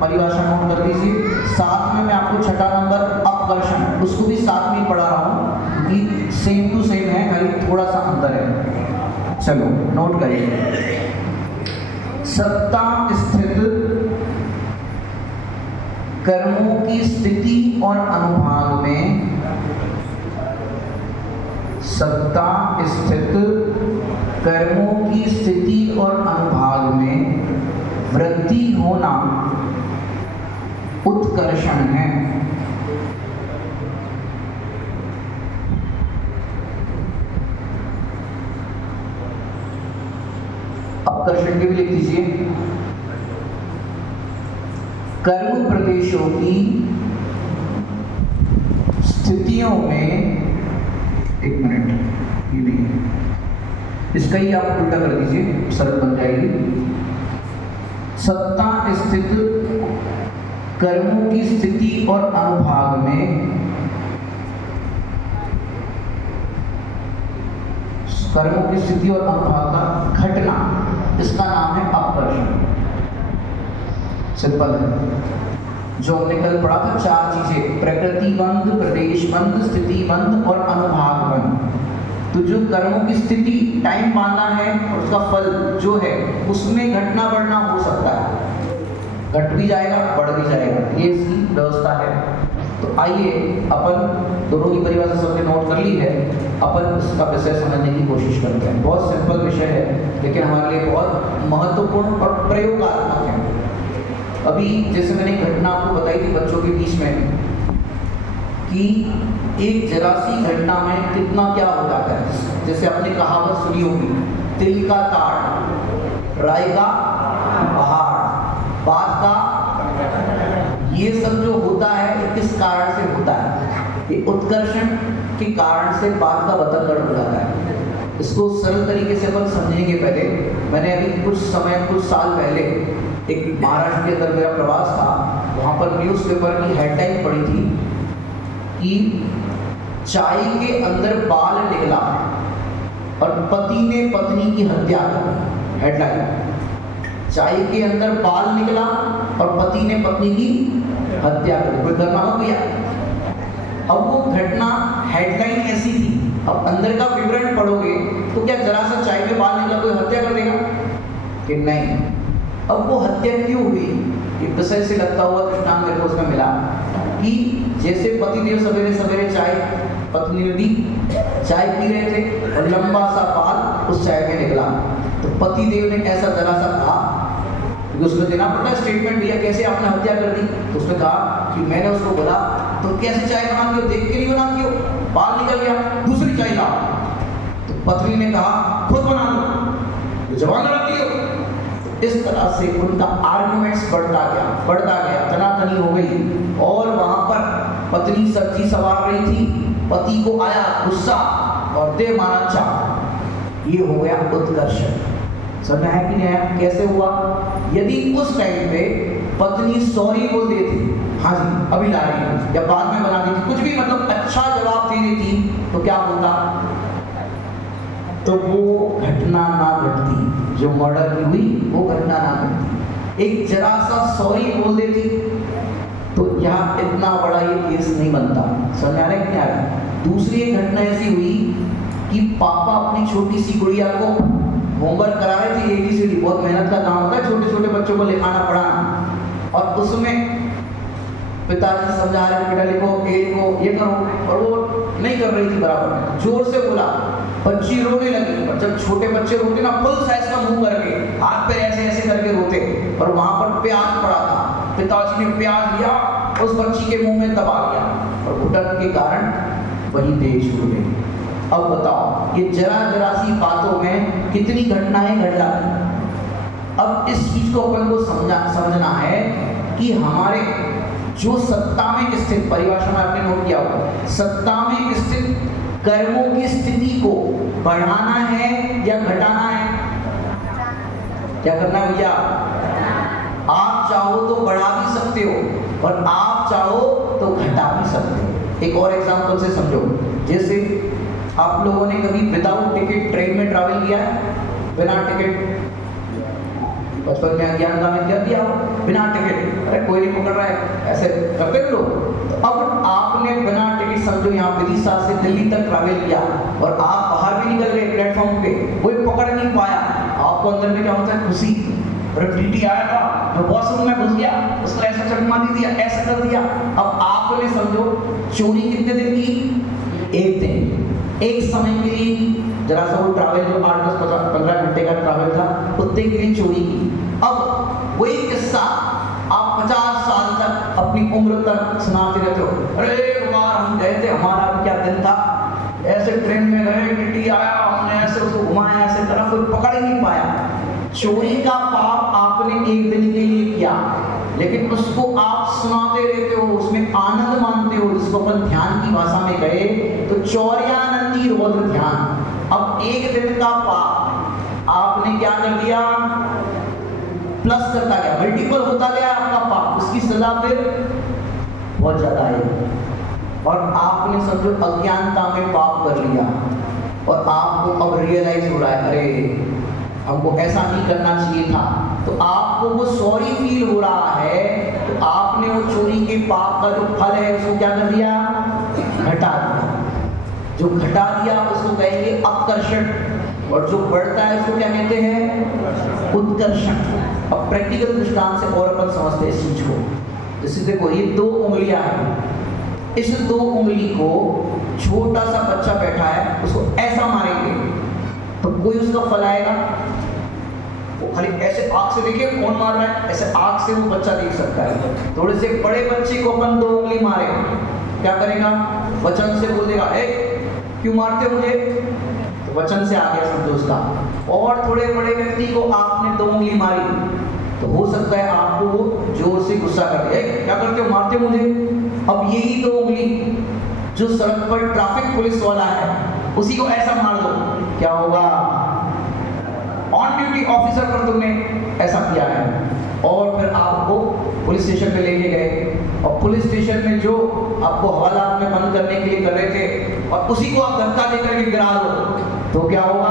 परिभाषा नोट कर दीजिए। साथ में मैं आपको छठा नंबर अपकर्षण, उसको भी साथ में पढ़ा रहा हूँ कि सेम टू सेम है, खाली थोड़ा सा अंतर है। चलो नोट करिए। सत्ता स्थित कर्मों की स्थिति और अनुभाग में, सत्ता स्थित कर्मों की स्थिति और अनुभाग में वृद्धि होना उत्कर्षण है। अपकर्षण के भी लिख दीजिए। कर्म प्रदेशों की स्थितियों में, एक मिनट, ये नहीं है, इसका ही आप उल्टा कर दीजिए, सरल बन जाएगी। सत्ता स्थित कर्मों की स्थिति और अनुभाग में, कर्मों की स्थिति और अनुभाग का घटना, इसका नाम है अपकर्षण। सिंपल है। जो हमने कल पढ़ा था, चार चीजें, प्रकृति बंध, प्रदेश बंध, स्थिति बंध और अनुभाग बंध। तो जो कर्मों की स्थिति टाइम मानना है और उसका फल जो है उसमें घटना बढ़ना हो सकता है, घट भी जाएगा बढ़ भी जाएगा, ये इसकी व्यवस्था है। तो आइए अपन दोनों की परिभाषा सबने नोट कर ली है, अपन इसका विषय समझने की कोशिश करते हैं। बहुत सिंपल विषय है लेकिन हमारे लिए बहुत महत्वपूर्ण और प्रयोगात्मक है। अभी जैसे मैंने घटना आपको बताई थी बच्चों के बीच में कि एक जरा सी घटना में कितना क्या हो जाता है। जैसे आपने कहावत सुनी होगी, तिल का ताड़, राई का पहाड़, बात का, ये सब जो होता है ये किस कारण से होता है? ये उत्कर्षण के कारण से बात का बतंगड़ हो जाता है। इसको सरल तरीके से अपन समझेंगे। पहले मैंने अभी कुछ साल पहले एक महाराष्ट्र के अंदर मेरा प्रवास था, वहाँ पर न्यूज़पेपर की हेडलाइन पढ़ी थी कि चाय के अंदर बाल निकला और पति ने पत्नी की हत्या की। हेडलाइन, चाय के अंदर बाल निकला और पति ने पत्नी की हत्या की। कोई करना हो गया? अब वो घटना हेडलाइन ऐसी थी, अब अंदर का विवरण पढ़ोगे तो क्या जरा सा चाय में बाल निकला कोई हत्या कर देगा कि नहीं? अब वो हत्या क्यों हुई? एक विषय से लगता हुआ दृष्टांत मेरे को उसमें मिला कि जैसे पतिदेव सवेरे सवेरे चाय, पत्नी ने भी चाय पी रहे थे और लंबा सा बाल उस चाय में निकला, तो पतिदेव ने ऐसा जरा सा कहा, उसमें देना पड़ता है स्टेटमेंट, भैया कैसे आपने हत्या कर दी? तो उसने कहा कि मैंने उसको बोला तो कैसे चाय बनाती हो, देख के नहीं बनाती हो, बाल निकल गया, दूसरी चाय लाओ। तो पत्नी ने कहा खुद बना लो, जवान लड़ाती हो। इस तरह से उनका आर्गुमेंट्स बढ़ता गया, तनातनी हो गई और वहां पर पत्नी सब्जी संवार रही थी, पति को आया गुस्सा और दे मारा चाप। ये हो गया उत्कर्षण। समझ है कि नहीं? कैसे हुआ? यदि उस टाइम पे पत्नी सॉरी बोल देती, हाँ जी अभी ला रही हूँ, या बाद में बना देती, कुछ भी मतलब अच्छा जवाब दे देती, तो क्या होता? तो वो घटना ना घटती, जो मर्डर की हुई वो घटना ना घटती। एक जरा सा सॉरी बोल देती तो यहाँ इतना बड़ा ये केस नहीं बनता। समझ आ रहा है कि नहीं आ रहा? दूसरी एक घटना ऐसी हुई कि पापा अपनी छोटी सी गुड़िया को होमवर्क करा रहे थे, ABCD, बहुत मेहनत का काम होता है छोटे छोटे बच्चों को लिखाना पढ़ाना, और उसमें पिताजी समझा रहे बेटा लिखो, ए लिखो, ये करो, और वो नहीं कर रही थी बराबर, जोर से बोला, बच्ची रोने लगी। और जब छोटे बच्चे रोते ना, फुल साइज का मुंह करके, हाथ पे ऐसे ऐसे करके रोते, और वहां पर प्याज पड़ा था, पिताजी ने प्याज लिया, उस बच्ची के मुंह में दबा दिया और घुटन के कारण वही देह छूट गई। अब बताओ, ये जरा जरा सी बातों में कितनी घटनाएं घट जाती। अब इस चीज को अपन को समझना है कि हमारे जो सत्ता में स्थित, परिभाषा में आपने नोट किया होगा, सत्ता में स्थित कर्मों की स्थिति को बढ़ाना है या घटाना है? क्या करना है भैया? आप चाहो तो बढ़ा भी सकते हो और आप चाहो तो घटा भी सकते हो। एक और एग्जांपल से समझो, जैसे आप लोगों ने कभी विदाउट टिकट ट्रेन में ट्रैवल किया है? बिना टिकट बचपन में अज्ञानता में कर दिया हो बिना टिकट, अरे कोई नहीं पकड़ रहा है, ऐसे करते हैं लोग। तो अब आपने बिना टिकट समझो यहाँ विदिशा से दिल्ली तक ट्रैवल किया और आप बाहर भी निकल गए प्लेटफॉर्म पे, कोई पकड़ नहीं पाया, आपको अंदर में क्या होता है? खुशी। अरे टीटी आया था, मैं वॉशरूम में घुस गया, उसको ऐसा चकमा दे दिया, ऐसा कर दिया। अब आपने समझो चोरी कितने दिन की? एक दिन, एक समय के लिए जरा सा वो ट्रैवल जो 8, 10, 15 घंटे का ट्रैवल था उतने के लिए चोरी की। अब वही किस्सा आप 50 साल तक अपनी उम्र तक सुनाते रहते हो। अरे एक बार हम गए थे, हमारा क्या दिन था, ऐसे ट्रेन में गए, टीटी आया, हमने ऐसे उसको घुमाया, ऐसे करा, कोई पकड़ ही नहीं पाया। चोरी का पाप आपने एक दिन के लिए किया, लेकिन उसको आप सुनाते रहते हो, उसमें आनंद मानते हो, जिसको अपन ध्यान की भाषा में कहे तो चौर्यानंदी रौद्र ध्यान। अब एक दिन का पाप आपने क्या कर दिया? प्लस करता गया, मल्टीपल होता गया आपका पाप, उसकी सजा फिर बहुत ज्यादा आई। और आपने समझो अज्ञानता में पाप कर लिया और आपको अब रियलाइज हो रहा है, अरे हमको ऐसा नहीं करना चाहिए था। तो आपको वो सॉरी फील हो रहा है, तो आपने वो चोरी के पाप का जो फल है उसको क्या कर दिया? घटा दिया। जो घटा दिया उसको कहेंगे अपकर्षण, और जो बढ़ता है उसको क्या कहते हैं? उत्कर्षण। अब प्रैक्टिकल दृष्टांत से और अपन समझते हैं इस चीज को। जैसे देखो ये 2 उंगलियां हैं, इस 2 उंगली को छोटा सा बच्चा बैठा है, उसको ऐसा मारेंगे तो कोई उसका फल आएगा? वो खाली ऐसे आंख से देखिए कौन मार रहा है, ऐसे आंख से वो बच्चा देख सकता है। थोड़े से बड़े बच्चे को अपन 2 उंगली मारे, क्या करेगा? वचन से बोल देगा, क्यों मारते हो मुझे? तो वचन से आ गया समझो उसका। और थोड़े बड़े व्यक्ति को आपने 2 उंगली मारी तो हो सकता है आपको वो जोर से गुस्सा कर दे, क्या करते हो, मारते हो मुझे? अब यही 2 उंगली जो सड़क पर ट्रैफिक पुलिस वाला है उसी को ऐसा मार दो, क्या होगा? ऑन ड्यूटी ऑफिसर पर तुमने ऐसा किया है। और फिर आपको पुलिस स्टेशन में लेके गए, और पुलिस स्टेशन में जो आपको हवालात में बंद करने के लिए कर रहे थे और उसी को आप धक्का देकर के गिरा दो, तो क्या होगा?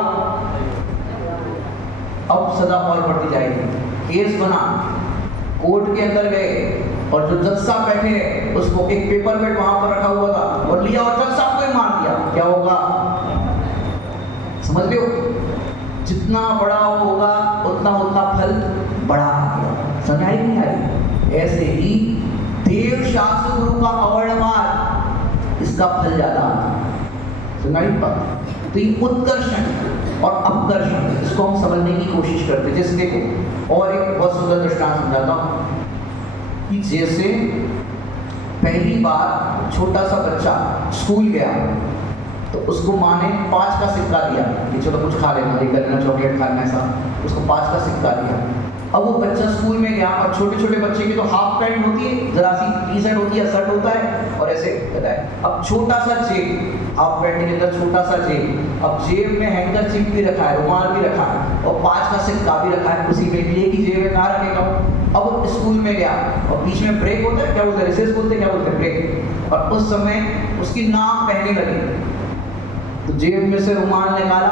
अब सजा और बढ़ती जाएगी। केस बना, कोर्ट के अंदर गए और जो जज साहब बैठे हैं उसको एक पेपर वेट वहां पर रखा हुआ था और लिया और जज साहब को ही मार दिया, क्या होगा? समझ लो, जितना बड़ा होगा उतना उतना फल बड़ा आएगा। समझ आई नहीं आई? ऐसे ही देव शास्त्र गुरु का अवर्णमार, इसका फल ज्यादा आता है। सुनाई बात? तो ये उत्कर्षण और अपकर्षण, इसको हम समझने की कोशिश करते हैं। जैसे देखो और एक बहुत सुंदर दृष्टांत समझाता हूँ कि जैसे पहली बार छोटा सा बच्चा स्कूल गया तो उसको माँ ने 5 का सिक्का दिया कि चलो कुछ खा लेना, ये करना, चॉकलेट खाना, ऐसा उसको 5 का सिक्का दिया। अब वो बच्चा स्कूल में गया और छोटे छोटे बच्चे की तो हाफ पैंट होती है, जरा सी टी-शर्ट होती है, शर्ट होता है और ऐसे कहता है। अब छोटा सा जेब, हाफ पैंट के अंदर छोटा सा जेब, अब जेब में हैंकरचीफ भी रखा है, रुमाल भी रखा है और 5 का सिक्का भी रखा है उसी में, एक ही जेब में कहाँ रखेगा? अब वो स्कूल में गया और बीच में ब्रेक होता है, क्या बोलते हैं, रिसेस बोलते हैं, क्या बोलते हैं, ब्रेक। और उस समय उसकी नाक बहने लगी तो जेब में से रुमाल निकाला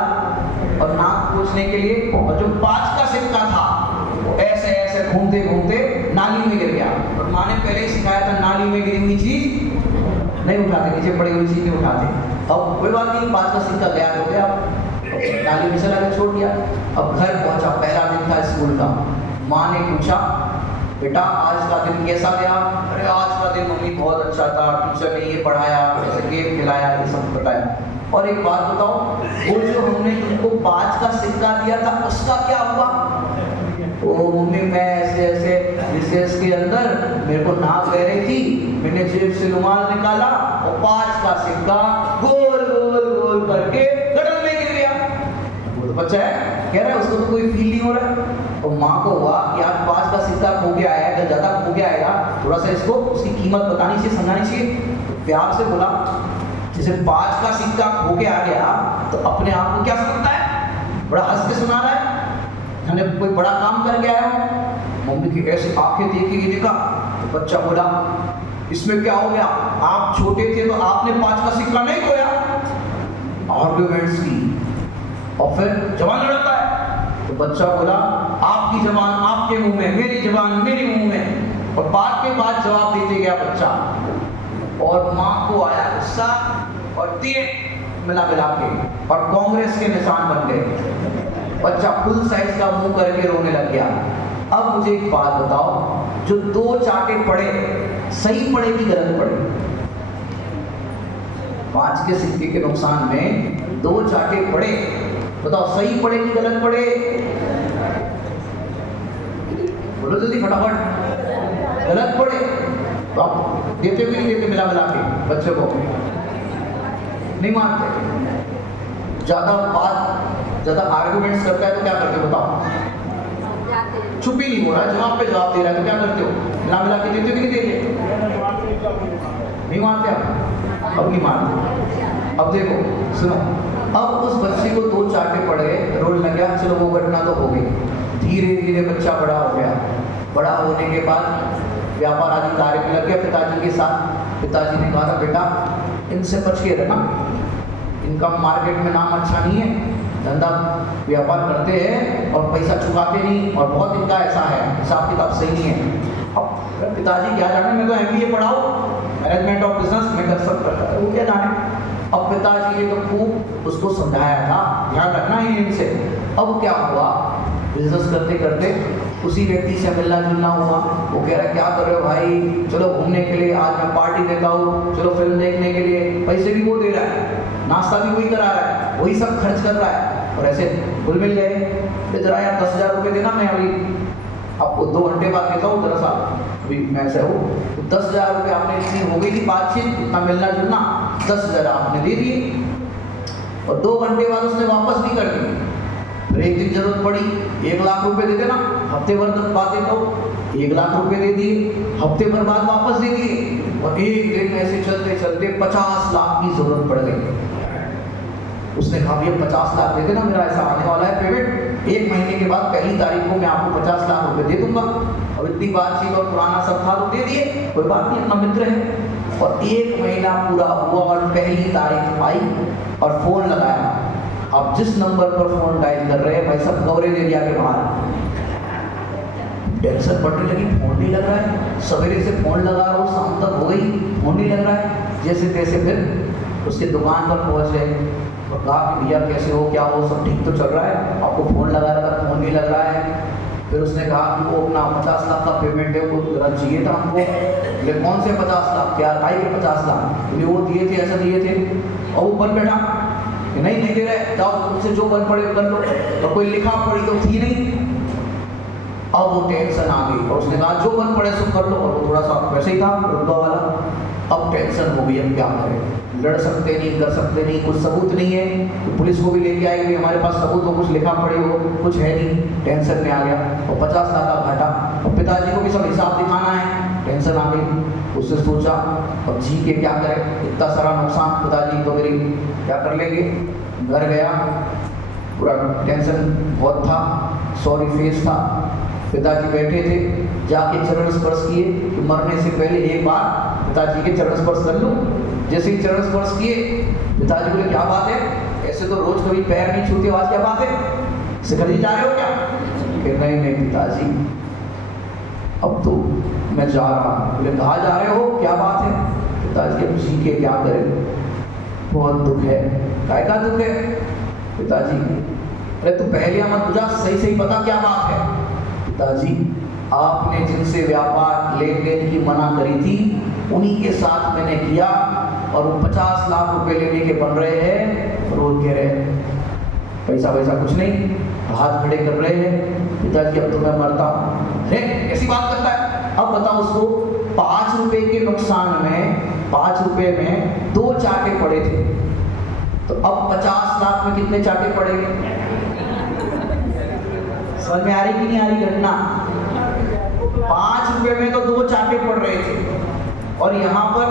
और नाक पोंछने के लिए, और जो 5 का सिक्का था वो ऐसे ऐसे घूमते घूमते नाली में गिर गया। और माँ ने पहले ही सिखाया था नाली में गिरी हुई चीज नहीं उठाते, नीचे पड़ी हुई चीज नहीं उठाते। अब कोई बात नहीं, 5 का सिक्का गया हो गया, नाली में चला के छोड़ दिया। अब घर पहुंचा, पहला दिन था स्कूल का। माँ ने पूछा, बेटा आज का दिन कैसा गया? अरे आज का दिन मम्मी बहुत अच्छा था, टीचर ने ये पढ़ाया, ऐसे गेम खिलाया, ये सब बताया। और एक बात बताओ, वो जो हमने तुमको 5 का सिक्का दिया था उसका क्या हुआ? ओ मम्मी, मैं ऐसे ऐसे रिसेस के अंदर मेरे को नाक बह रही थी, मैंने जेब से रुमाल निकाला और 5 का सिक्का गोल गोल गोल करके गटर में गिर गया। वो तो बच्चा है, कह रहा है उसको तो कोई फील नहीं हो रहा है। तो माँ को हुआ कि आज 5 का सिक्का खो गया है, अगर ज्यादा खो गया आएगा थोड़ा सा इसको उसकी कीमत बतानी चाहिए, समझानी चाहिए। तो प्यार से बोला, जैसे 5 का सिक्का खो के आ गया तो अपने आप को क्या समझता है? बड़ा हंस के सुना रहा है, मैंने कोई बड़ा काम कर गया है। मम्मी की ऐसी आंखें देखी, देखा तो बच्चा बोला, इसमें क्या हो गया? आप छोटे थे तो आपने 5 का सिक्का नहीं खोया। आर्ग्यूमेंट्स की, और फिर जवान लड़ता है, तो बच्चा बोला आपकी जबान आपके मुंह में, मेरी जबान मेरे मुंह में, और बात के बाद जवाब देते गया बच्चा। और माँ को आया गुस्सा और दिए मिला के और कांग्रेस के निशान बन गए। बच्चा फुल साइज का मुंह करके रोने लग गया। अब मुझे एक बात बताओ, जो 2 चाटे पड़े, सही पड़े कि गलत पड़े? 5 के सिक्के के नुकसान में 2 चाटे पड़े, बताओ सही पड़े कि गलत पड़े? बोलो जल्दी फटाफट। गलत पड़े। तो आप देते भी नहीं देते मिला के बच्चे को? नहीं मानते। ज्यादा आर्गुमेंट्स करता है तो क्या करते हो बताओ? चुप ही नहीं हो रहा है, जवाब पे जवाब दे रहा है तो क्या करते हो? मिला के देते भी नहीं देते? नहीं मानते आप? अब नहीं मानते। अब देखो सुनो, अब उस बच्चे को 2 चाटे पड़े, रोने लग गया। चलो वो घटना तो हो गई। धीरे धीरे बच्चा बड़ा हो गया। बड़ा होने के बाद व्यापार आदि कार्य में लग गया पिताजी के साथ। पिताजी ने कहा था बेटा इनसे बच के रहना, इनका मार्केट में नाम अच्छा नहीं है, धंधा व्यापार करते हैं और पैसा चुकाते नहीं, और बहुत इनका ऐसा है, हिसाब किताब सही नहीं है। अब पिताजी क्या जाने, मैं तो MBA पढ़ाओ, मैनेजमेंट ऑफ बिजनेस में कर सकता है, वो क्या जाने। अब पिताजी ने तो खूब उसको समझाया था, ध्यान रखना है इनसे। अब क्या हुआ, बिजनेस करते करते उसी व्यक्ति से मिलना जुलना हुआ। वो कह रहा क्या कर रहे हो भाई, चलो घूमने के लिए, आज मैं पार्टी देता हूँ, चलो फिल्म देखने के लिए, पैसे भी वो दे रहा है, नाश्ता भी वही करा रहा है, वही सब खर्च कर रहा है। और ऐसे घुल मिल गए। जरा यार 10,000 रुपये देना, मैं अभी आपको 2 घंटे बाद देता हूँ, जरा सा अभी मैं ऐसा हूँ। तो 10,000 रुपये आपने इतनी हो गई थी बातचीत, इतना मिलना जुलना, 10,000 आपने दे दिए और 2 घंटे बाद उसने वापस भी कर दिए। फिर एक दिन जरूरत पड़ी, 1 लाख रुपए दे देना, हफ्ते भर तक बाद देता हूँ, 1 लाख रुपए दे दिए, हफ्ते भर बाद वापस दे दिए, और एक दिन ऐसे चलते चलते 50 लाख की जरूरत पड़ गई। उसने कहा भैया 50 लाख दे देना, मेरा ऐसा आने वाला है पेमेंट, 1 महीने के बाद पहली तारीख को मैं आपको 50 लाख रुपए दे दूंगा। और इतनी बातचीत और पुराना सब था तो दे दिए, कोई बात नहीं, अपना मित्र है। और 1 महीना पूरा हुआ और पहली तारीख आई और फोन लगाया। अब जिस नंबर पर फोन डायल कर रहे हैं भाई सब कवरेज एरिया के बाहर। टेंशन बढ़ने लगी, फोन नहीं लग रहा है, सवेरे से फोन लगा रहा हूँ, शाम तक हो गई, फोन नहीं लग रहा है। जैसे तैसे फिर उसके दुकान पर पहुंच गए और कहा कि भैया कैसे हो, क्या हो, सब ठीक तो चल रहा है, आपको फोन लगा रहा था, फोन नहीं लग रहा है। फिर उसने कहा कि वो अपना 50 लाख का पेमेंट है, वो जरा चाहिए था हमको। बोले कौन से 50 लाख, क्या काई के 50 लाख? बोले वो दिए थे, ऐसा दिए थे। और वो बन बैठा कि नहीं दे रहे, जाओ तुमसे जो बन पड़े कर लो। तो कोई लिखा पड़ी तो थी नहीं। अब वो टेंशन आ गई और उसने कहा जो बन पड़े सो कर लो। और वो थोड़ा सा वैसे ही था रुतबा वाला। अब टेंशन हो गई, अब क्या करें, लड़ सकते नहीं, कर सकते नहीं, कुछ सबूत नहीं है, तो पुलिस को भी लेके आएंगे, हमारे पास सबूत हो, कुछ लिखा पड़ी हो, कुछ है नहीं। टेंशन में आ गया और 50 लाख का घाटा, और पिताजी को भी सब हिसाब दिखाना है, टेंशन आ गई। उसने सोचा अब जी के क्या करें, इतना सारा नुकसान, पिताजी तो मेरी क्या कर लेंगे। घर गया, पूरा टेंशन बहुत था, सॉरी फेस था। पिताजी बैठे थे, जाके चरण स्पर्श किए कि मरने से पहले एक बार पिताजी के चरण स्पर्श कर लूं। जैसे ही चरण स्पर्श किए, पिताजी बोले क्या बात है, ऐसे तो रोज कभी पैर नहीं छूते, आज क्या बात है, सिखर जा रहे हो क्या? कि नहीं नहीं पिताजी अब तो मैं जा रहा हूँ। बोले कहाँ जा रहे हो, क्या बात है? पिताजी अब जी के क्या करें, बहुत दुख है। काय का दुख है? पिताजी अरे तू पहले मत बुझा, सही सही बता क्या बात है। पिताजी आपने जिनसे व्यापार लेन देन की मना करी थी उन्हीं के साथ मैंने किया, और वो 50 लाख रुपए लेने के बन रहे हैं, और वो कह रहे पैसा वैसा कुछ नहीं, हाथ खड़े कर रहे हैं। पिताजी अब तो मैं मरता हूँ। अरे ऐसी बात करता है? अब बताओ उसको 5 रुपए के नुकसान में, 5 रुपए में 2 चाटे पड़े थे, तो अब 50 लाख में कितने चाटे पड़ेंगे? समझ में आ रही कि नहीं आ रही घटना? 5 रुपए में तो 2 चाटे पड़ रहे थे, और यहाँ पर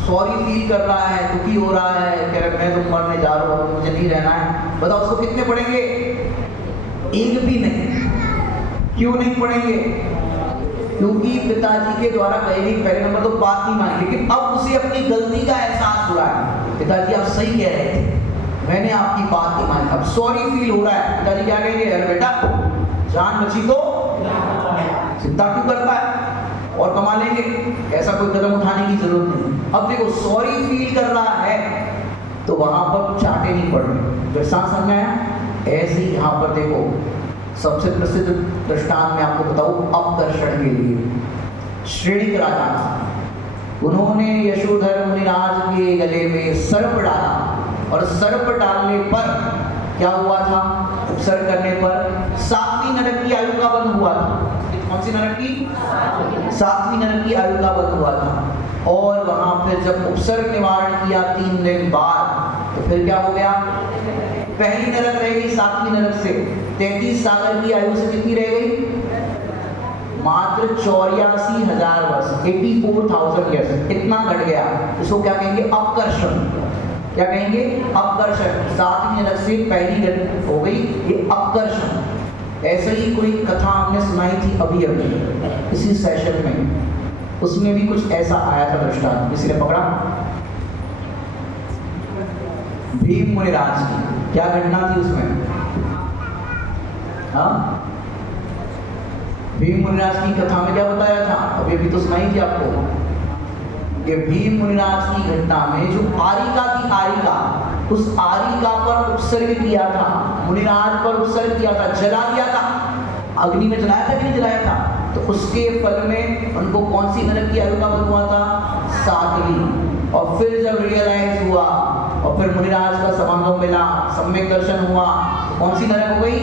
सॉरी फील कर रहा है, दुखी हो रहा है, कह रहा मैं तो मरने जा रहा हूँ, मुझे नहीं रहना है। बताओ उसको कितने पड़ेंगे? एक भी नहीं। क्यों नहीं पड़ेंगे? क्योंकि पिताजी के द्वारा कही गई पहले नंबर तो बात नहीं मानी, लेकिन अब उसे अपनी गलती का एहसास हुआ है। पिताजी आप सही कह रहे थे, मैंने आपकी बात नहीं मानी, अब सॉरी फील हो रहा है, पिताजी क्या कहेंगे, अरे बेटा जान बची तो चिंता क्यों करता है, और कमा लेंगे, ऐसा कोई कदम उठाने की जरूरत नहीं। अब देखो सॉरी फील कर रहा है तो वहां पर चाटे नहीं पड़ रहे, फिर सांस समझ आया। ऐसे ही यहाँ पर देखो सबसे प्रसिद्ध दृष्टांत मैं आपको बताऊं अपकर्षण के लिए। श्रेणिक राजा उन्होंने यशोधर मुनिराज के गले में सर्प डाला, और सर्प डालने पर क्या हुआ था, उपसर्ग करने पर 7वीं नरक की आयु का बंध हुआ था। कौन सी नरक की, 7वीं नरक की आयु का बंध हुआ था। और वहां फिर जब उपसर्ग निवारण किया 3 दिन बाद, तो फिर क्या हो गया, पहली नरक रह गई 7वीं नरक से 33 सागर की आयु से कितनी रह गई, मात्र 84,000 वर्ष, 84,000 ईयर्स, इतना घट गया। इसको क्या कहेंगे, अपकर्षण। क्या कहेंगे, अपकर्षण। 7वीं नरक से पहली नरक हो गई, ये अपकर्षण। ऐसे ही कोई कथा हमने सुनाई थी अभी अभी इसी सेशन में, उसमें भी कुछ ऐसा आया था दृष्टांत, किसी ने पकड़ा, भीम मुनिराज की क्या घटना थी उसमें, हाँ, भीम मुनिराज की कथा में क्या बताया था, अभी अभी तो सुनाई थी आपको, कि भीम मुनिराज की घटना में जो आरिका थी, आरिका, उस आरिका पर उपसर्ग किया था, मुनिराज पर उपसर्ग किया था, जला दिया था, अग्नि में जलाया था कि नहीं जलाया था, तो उसके फल में उनको कौन सी नरक की आयु का बंध हुआ था, 7वीं। और फिर जब रियलाइज हुआ और फिर मुनिराज का समागम मिला, सम्यक दर्शन हुआ, तो कौन सी नरक हो गई,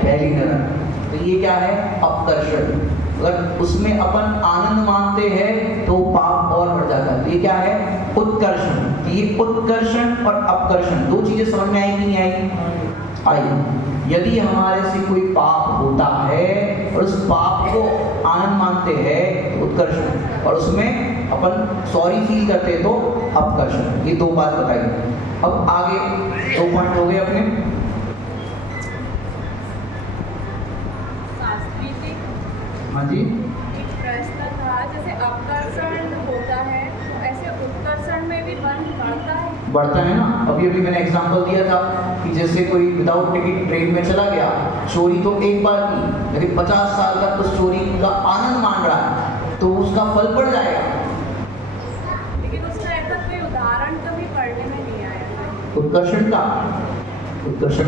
पहली नरक। तो ये क्या है, अपकर्षण। अगर उसमें अपन आनंद मानते हैं तो पाप और बढ़ जाता है। ये क्या है, उत्कर्षण। ये उत्कर्षण और अपकर्षण दो चीजें समझ में आई कि नहीं आई, आई। यदि हमारे से कोई पाप होता है और उस पाप को आनंद मानते हैं तो उत्कर्षण, और उसमें अपन सॉरी फील करते हैं तो अपकर्षण। ये दो बात बताई। अब आगे 2 पॉइंट हो गए अपने। हाँ जी, एक प्रश्न था, जैसे अपकर्षण होता है तो ऐसे उत्कर्षण में भी बंध बढ़ता है, बढ़ता है ना। अभी अभी मैंने एग्जांपल दिया था कि जैसे कोई विदाउट टिकट ट्रेन में चला गया, चोरी तो एक बार की, लेकिन 50 साल तक उस चोरी का आनंद मान रहा है, तो उसका फल बढ़ जाएगा। लेकिन उसका ऐसा कोई उदाहरण कभी पढ़ने में नहीं आया। उत्कर्षण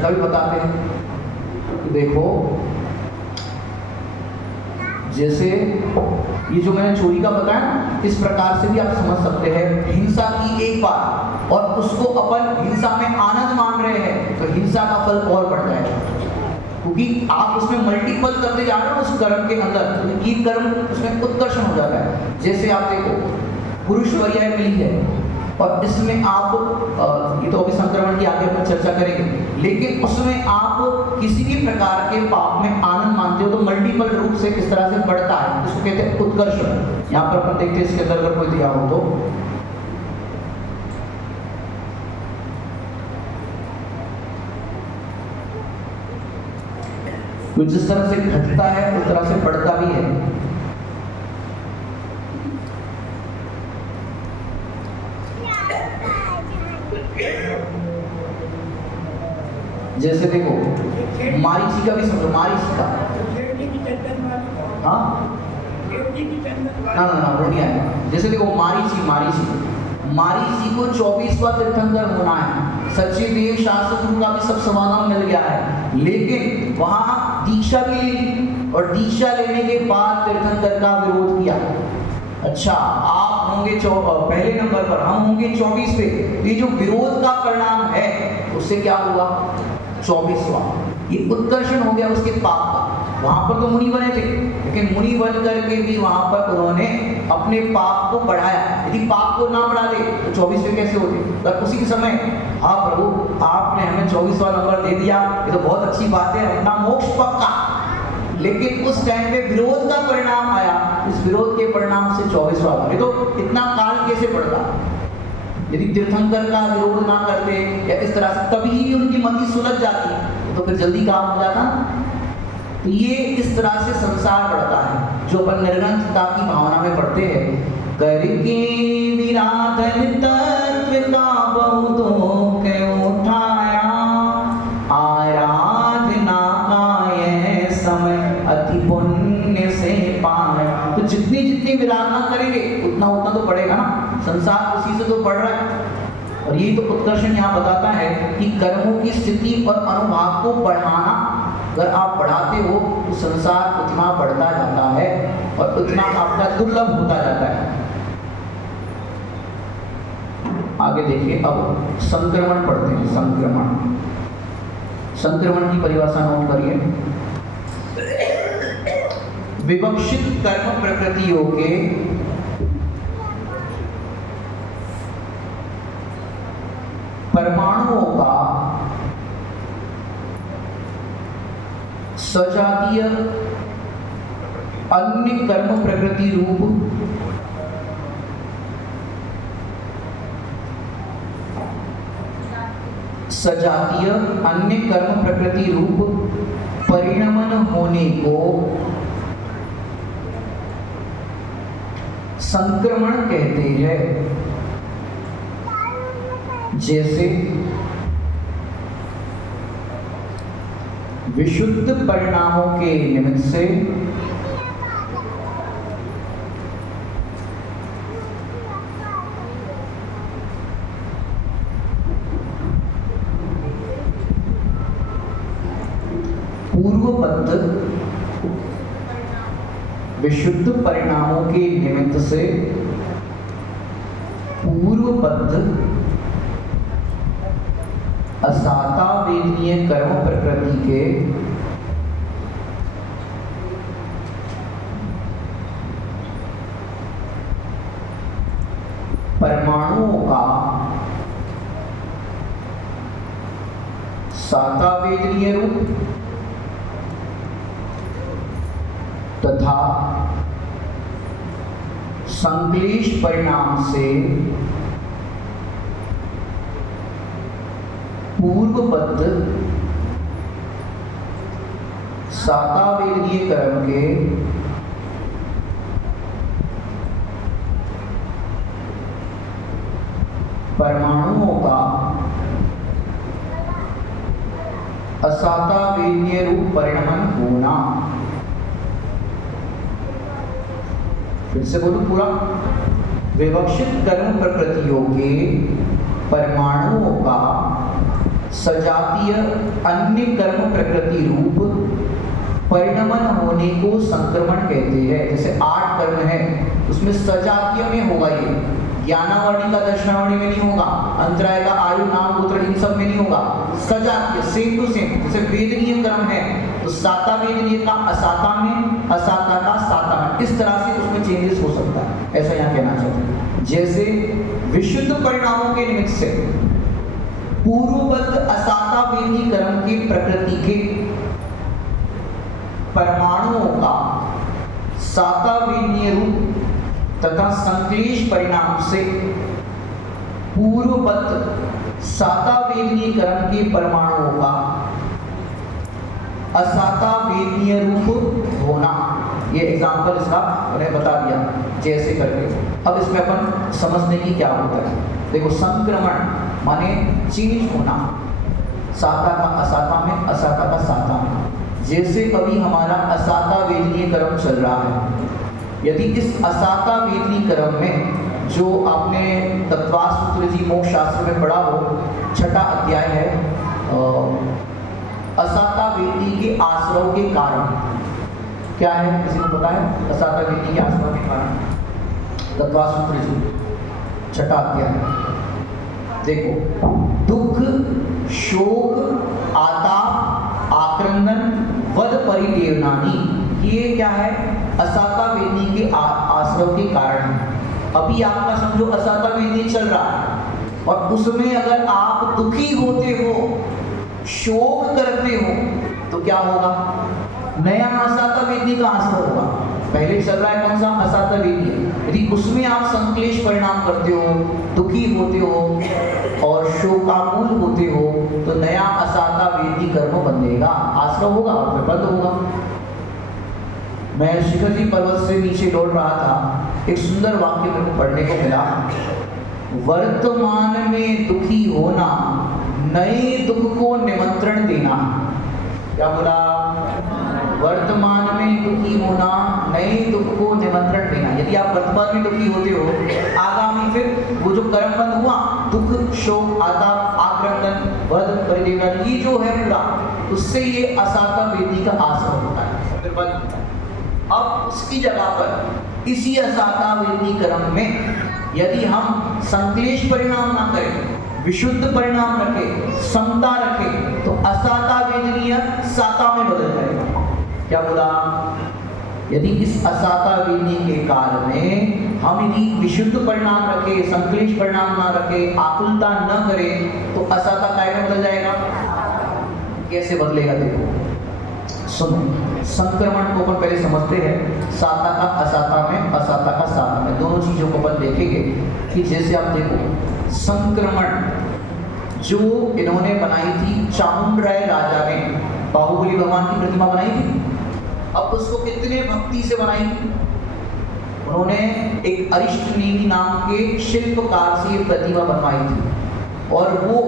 का भी बताते हैं। देखो जैसे ये जो मैंने चोरी का बताया ना, इस प्रकार से भी आप समझ सकते हैं। हिंसा की एक बार और उसको अपन हिंसा में आनंद मान रहे हैं तो हिंसा का फल और बढ़ जाएगा, क्योंकि आप उसमें मल्टीपल करते जा रहे हो उस कर्म के अंदर, तो ये कर्म उसमें उत्कर्षण हो जाता है। जैसे आप देखो पुरुष पर्याय मिली है और इसमें आप ये तो अभी संक्रमण की आगे अपन चर्चा करेंगे, लेकिन उसमें आप किसी भी प्रकार के पाप में आनंद मानते हो तो मल्टीपल रूप से किस तरह से बढ़ता है, इसको कहते हैं उत्कर्षण। यहाँ पर अपन देखते हैं इसके अंदर अगर कोई दिया हो तो जिस तरह से घटता है उस तरह से बढ़ता भी है। जैसे देखो मारीची का भी समझो, मारीची का, हाँ ना वो नहीं आएगा। जैसे देखो मारीची को 24वां तीर्थंकर होना है, सच्चे देव शास्त्र गुरु का भी सब समागम मिल गया है, लेकिन वहां दीक्षा भी ली और दीक्षा लेने के बाद तीर्थंकर का विरोध किया। अच्छा, आप होंगे पहले नंबर पर, हम होंगे 24 पे, तो ये जो विरोध का परिणाम है उससे क्या हुआ, 24वां, ये उत्कर्षण हो गया उसके पाप का। वहां पर तो मुनि बने थे, लेकिन मुनि बन करके भी वहां पर उन्होंने अपने पाप को बढ़ाया। यदि पाप को ना बढ़ा दे तो 24 पे कैसे होते। तो उसी समय, हाँ प्रभु आपने हमें 24वां नंबर दे दिया, ये तो बहुत अच्छी बात है, अपना मोक्ष पक्का। लेकिन उस टाइम पे विरोध का परिणाम आया, इस विरोध के परिणाम से 24वां, ये तो इतना काल कैसे बढ़ता। यदि तीर्थंकर का विरोध ना करते या इस तरह से, तभी ही उनकी मति सुलझ जाती, तो फिर जल्दी काम हो जाता। तो ये इस तरह से संसार बढ़ता है, जो अपन निर्गंधता की भावना में बढ़ते हैं। करके विराधन तत्व का बहुतों के उठाया, उतना उतना तो बढ़ेगा ना, संसार उसी से तो बढ़ रहा है। और यही तो उत्कर्षण यहाँ बताता है कि कर्मों की स्थिति और अनुभाग को बढ़ाना, अगर आप बढ़ाते हो तो संसार उतना बढ़ता जाता है और उतना आपका दुर्लभ होता जाता है। आगे देखिए, अब संक्रमण पढ़ते हैं। संक्रमण, संक्रमण की परिभाषा नोट करिए। विवक्षित कर्म प्रकृतियों के परमाणुओं का सजातीय अन्य कर्म प्रकृति रूप सजातीय अन्य कर्म प्रकृति रूप परिणमन होने को संक्रमण कहते हैं। जैसे विशुद्ध परिणामों के निमित्त से पूर्वबद्ध, विशुद्ध परिणामों के निमित्त से पूर्वबद्ध असाता वेदनीय कर्म प्रकृति के परमाणुओं का साता वेदनीय रूप तथा संश्लेष परिणाम से पूर्वबद्ध सातावेदनीय कर्म के परमाणुओं का असातावेदनीय रूप परिणमन होना। फिर से बोलूं पूरा। विवक्षित कर्म प्रकृतियों के परमाणुओं का सजातीय अन्य कर्म प्रकृति रूप परिणमन होने को संक्रमण कहते हैं। जैसे 8 कर्म है, उसमें सजातीय में होगा, ये ज्ञानावरणी का दर्शनावरणी में नहीं होगा, अंतराय का आयु नाम गोत्र इन सब में नहीं होगा, सजातीय सेम टू सेम। जैसे वेदनीय कर्म है तो साता वेदनीय का असाता में, असाता का साता में, इस तरह से उसमें चेंजेस हो सकता है, ऐसा यहाँ कहना चाहते हैं। जैसे विशुद्ध परिणामों के निमित्त से पूर्वबद्ध असाता वेदनीय कर्म की प्रकृति के परमाणुओं का साता वेदनीय रूप तथा संश्लेष परिणाम से पूर्वबद्ध साता वेदनीय कर्म के परमाणुओं का असाता वेदनीय रूप होना। ये एग्जाम्पल इसका मैंने बता दिया जैसे करके। अब इसमें अपन समझने की क्या होता है। देखो, संक्रमण माने चेंज होना, साता का असाता में, असाता का साता में। जैसे कभी हमारा असाता वेदनीय कर्म चल रहा है, यदि इस असाता वेदनीय कर्म में जो आपने तत्वासूत्र जी मोक्ष शास्त्र में पढ़ा हो, 6ठा अध्याय है, असाता वेदनी के आश्रव के कारण क्या है, किसी को पता है? असाता वेदनी के आश्रव के कारण तत्वासूत्र जी 6ठा अध्याय देखो, दुख, शोक, आताप, आक्रंदन, वध परिदेवनानी, ये क्या है? असाता वेदनी के आश्रव के कारण है। अभी आपका समझो असाता वेदनी चल रहा है और उसमें अगर आप दुखी होते हो, शोक करते हो, तो क्या होगा? नया असाता वेदनी का आश्रव होगा। पहले चल रहा है कौन सा? असाता वेदनी। यदि उसमें आप संश्लेष परिणाम करते हो, दुखी होते हो और शोकाकुल होते हो, तो नया असाता वेदनी कर्म बंधेगा, आश्रव होगा और फिर बंद होगा। मैं शिखर जी पर्वत से नीचे लौट रहा था, एक सुंदर वाक्य मेरे को पढ़ने को मिला। वर्तमान में दुखी होना, नए दुख को निमंत्रण देना। क्या बोला? वर्तमान में दुखी होना, नए दुख को निमंत्रण देना। यदि आप वर्तमान में दुखी होते हो, आगामी फिर वो जो कर्म बंद हुआ, दुख, शोक, आताप, आक्रंदन, वध, परिदेवन, ये जो है पूरा, उससे ये असाता वेदी का आश्रम होता है, फिर बंद होता है। अब उसकी जगह पर इसी असाता वेदी कर्म में यदि हम संक्लेश परिणाम ना करें, विशुद्ध परिणाम रखें, समता रखें, तो असाता वेदनीय साता में बदल जाएगा। क्या बोला? यदि इस असाता वेदनी के काल में हम यदि विशुद्ध परिणाम रखें, संक्लेश परिणाम ना रखें, आकुलता न करें, तो असाता काय में बदल जाएगा। कैसे बदलेगा देखो, सुनो। संक्रमण को अपन पहले समझते हैं, साता का असाता में, असाता का साता में, दोनों चीजों को अपन देखेंगे कि जैसे आप देखो संक्रमण जो इन्होंने बनाई थी, चामुंडराय राजा ने बाहुबली भगवान की प्रतिमा बनाई थी। अब उसको कितने भक्ति से बनाई थी उन्होंने? एक अरिष्टनेमि नाम के शिल्पकार से ये प्रतिमा बनवाई थी। और वो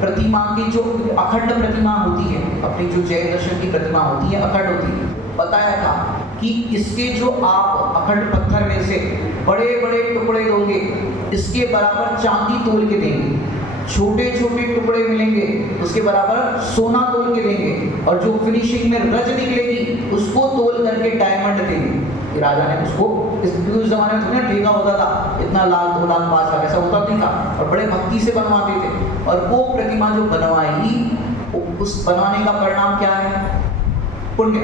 प्रतिमा की जो अखंड प्रतिमा होती है, अपनी जो जैन दर्शन की प्रतिमा होती है, अखंड होती है। बताया था कि इसके जो आप अखंड पत्थर में से बड़े बड़े टुकड़े दोगे, इसके बराबर चांदी तोल के देंगे, छोटे छोटे टुकड़े मिलेंगे उसके बराबर सोना तोल के देंगे, और जो फिनिशिंग में रज निकलेगी उसको तोल करके डायमंड देंगे। कि राजा ने उसको, इस जमाने में थोड़ा ठेका होता था, इतना लाख 2 लाख 5 लाख ऐसा होता नहीं था, और बड़े भक्ति से बनवाते थे। और वो प्रतिमा जो बनवाई, उस बनवाने का परिणाम क्या है? पुण्य,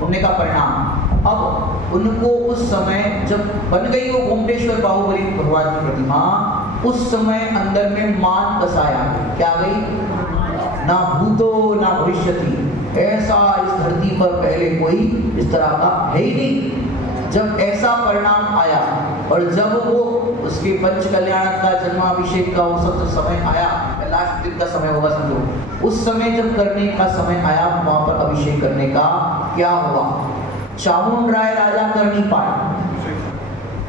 पुण्य का परिणाम। अब उनको उस समय जब बन गई वो गोमटेश्वर बाहुबली भगवान की प्रतिमा, उस समय अंदर में मान कसाया। क्या गई? ना भूतो ना भविष्यति, ऐसा इस धरती पर पहले कोई इस तरह का है ही नहीं। जब ऐसा परिणाम आया और जब वो उसके पंच कल्याण का, जन्माभिषेक का वो सब समय आया, लास्ट दिन का समय होगा समझो, उस समय जब करने का समय आया, वहां पर अभिषेक करने का क्या हुआ? चामुंडराय राजा कर नहीं पाए,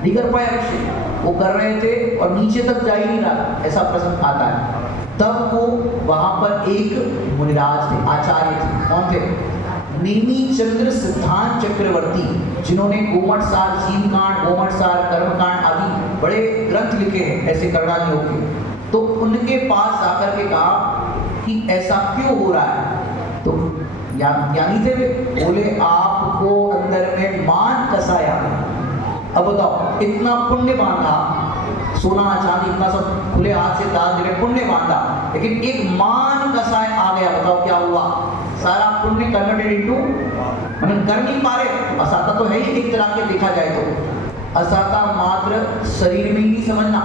नहीं कर पाए अभिषेक। वो कर रहे थे और नीचे तक जा ही नहीं रहा, ऐसा प्रसंग आता है। तब वो वहां पर एक मुनिराज थे, आचार्य थे। कौन थे? नेमी चंद्र सिद्धांत चक्रवर्ती, जिन्होंने गोमटसार, जीवकांड, गोमटसार, कर्मकांड आदि बड़े ग्रंथ लिखे हैं ऐसे करणानियों के। तो उनके पास जाकर के कहा कि ऐसा क्यों हो रहा है? तो ज्ञानी थे वे, बोले आपको अंदर में मान कसाया। अब बताओ, इतना पुण्य बांधा, सोना चांदी इतना सब खुले हाथ से दान दे, पुण्य बांधा, लेकिन एक मान कसाय आ गया। बताओ क्या हुआ? सारा पुण्य कन्वर्टेड इनटू, मतलब कर नहीं पा रहे। असाता तो है ही एक तरह के देखा जाए तो। असाता मात्र शरीर में ही समझना,